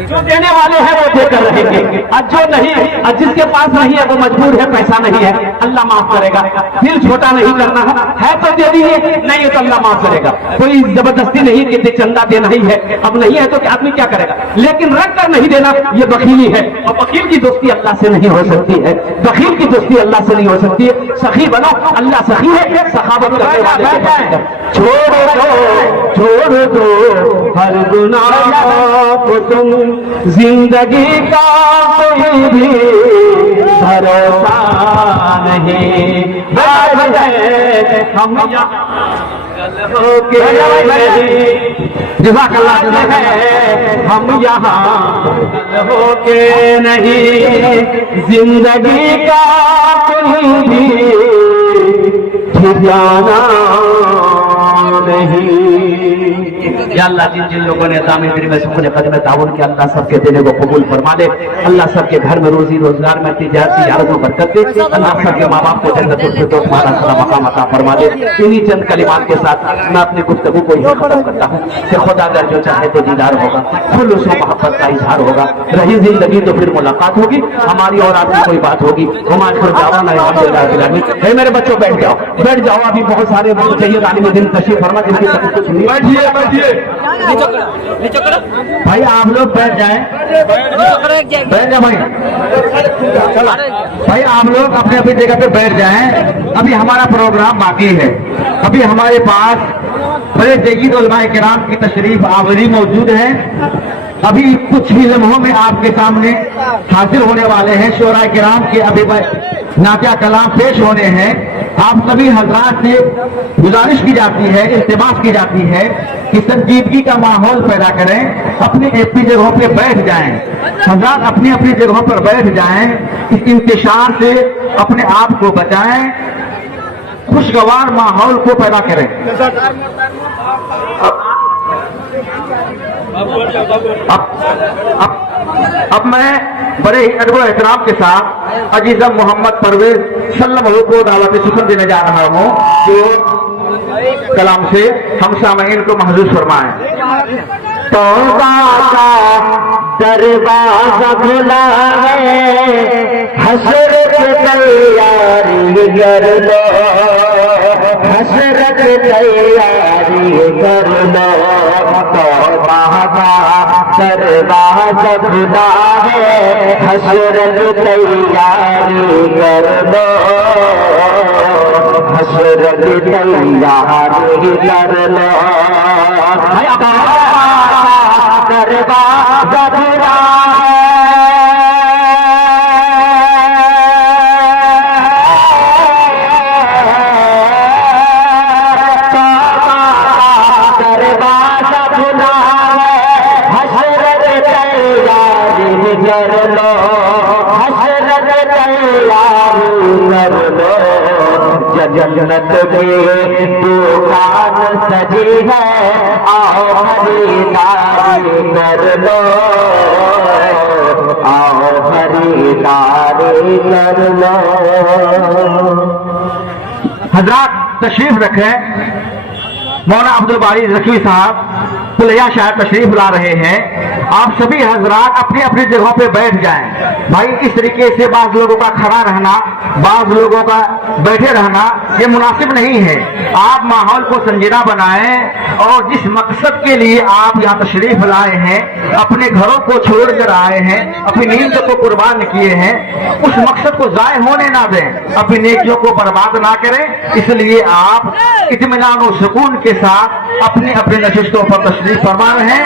जो देने वाले हैं वो देकर रहेंगे, और जो नहीं, और जिसके पास नहीं है वो मजबूर है, पैसा नहीं है, अल्लाह माफ करेगा। दिल छोटा नहीं करना है तो दे दीजिए, नहीं है तो अल्लाह माफ करेगा। कोई जबरदस्ती नहीं कि चंदा देना ही है, अब नहीं है तो आदमी क्या करेगा, लेकिन रख कर नहीं देना ये बखीली है, और बखील की दोस्ती अल्लाह से नहीं हो सकती है। बखील की दोस्ती अल्लाह से नहीं हो सकती है। सखी बनो, अल्लाह सखी है, सखावत करने वाले के। छोड़ दो हर गुनाह को तुम, जिंदगी का कोई भी भरोसा नहीं। हम जज़ाकल्लाह है, हम यहाँ होके नहीं, जिंदगी का कोई भी ठिकाना नहीं। या अल्लाह जिन जिन लोगों ने दाम में सुकून कदम ताउन के, अल्लाह सबके देने को कबूल फरमा दे। अल्लाह सबके घर में रोजी रोजगार में, तिजारत में बरकत दे। अल्लाह सबके माँ बाप को जन्नतुल फिरदौस माला मकाम अता फरमा दे। इन्हीं चंद कलिमात के साथ मैं अपनी गुफ्तगू को यहीं खत्म करता हूँ कि खुदा अगर जो चाहे तो दीदार होगा, खुलूस व मोहब्बत का इजहार होगा। रही जिंदगी तो फिर मुलाकात होगी, हमारी और आपकी कोई बात होगी। मेरे बच्चों बैठ जाओ, बैठ जाओ। अभी बहुत सारे चाहिए तालिब दिन तशरीफ फरमा, जिनकी सब कुछ हुई। बैठिए बैठिए भाई आप लोग बैठ जाएं, बैठ जाए भाई। भाई आप लोग अपने अपनी जगह पे बैठ जाएं। अभी हमारा प्रोग्राम बाकी है। अभी हमारे पास बड़े जयीद उलमाए किराम की तशरीफ आवरी मौजूद है। अभी कुछ ही लम्हों में आपके सामने हाजिर होने वाले हैं शोरा किराम के। अभी नात्या कलाम पेश होने हैं। आप सभी हजरात से गुजारिश की जाती है, इल्तिमास की जाती है कि संजीदगी का माहौल पैदा करें, अपनी अपनी जगहों पे बैठ जाएं। हजरात अपनी अपनी जगहों पर बैठ जाएं, इस इंतशार से अपने आप को बचाएं, खुशगवार माहौल को पैदा करें। अब मैं बड़े ही अदब एहतराम के साथ अजीजम मोहम्मद परवेज सल्लल्लाहु को दावत सुखन देने जा रहा हूँ, जो कलाम से हम सामईन को महसूस फरमाएं। तौबा का दरवाज़ा खुला है, हसरत तैयारी कर लो, हसरत तैयारी कर लो। तौबा का दरवाज़ा खुला है, हसरत तैयारी कर लो, हसरत तैयारी कर लो। दरवाज़ा खुला जन्नत की दुकान सजी है, आओ खरीदारी कर लो, आओ खरीदारी कर लो। हजरात तशरीफ रखें। मौलाना अब्दुल बारी रखवी साहब पुलिया शायद तशरीफ ला रहे हैं। आप सभी हजरात अपनी अपनी जगहों पे बैठ जाएं। भाई इस तरीके से बाज लोगों का खड़ा रहना, बाज लोगों का बैठे रहना ये मुनासिब नहीं है। आप माहौल को संजीदा बनाएं और जिस मकसद के लिए आप यहाँ तशरीफ लाए हैं, अपने घरों को छोड़कर आए हैं, अपनी नींद को कुर्बान किए हैं, उस मकसद को जाय होने ना दें, अपनी नेकियों को बर्बाद ना करें। इसलिए आप इत्मीनान और सुकून के साथ अपने अपने नशिस्तों पर तशरीफ फरमा रहे हैं।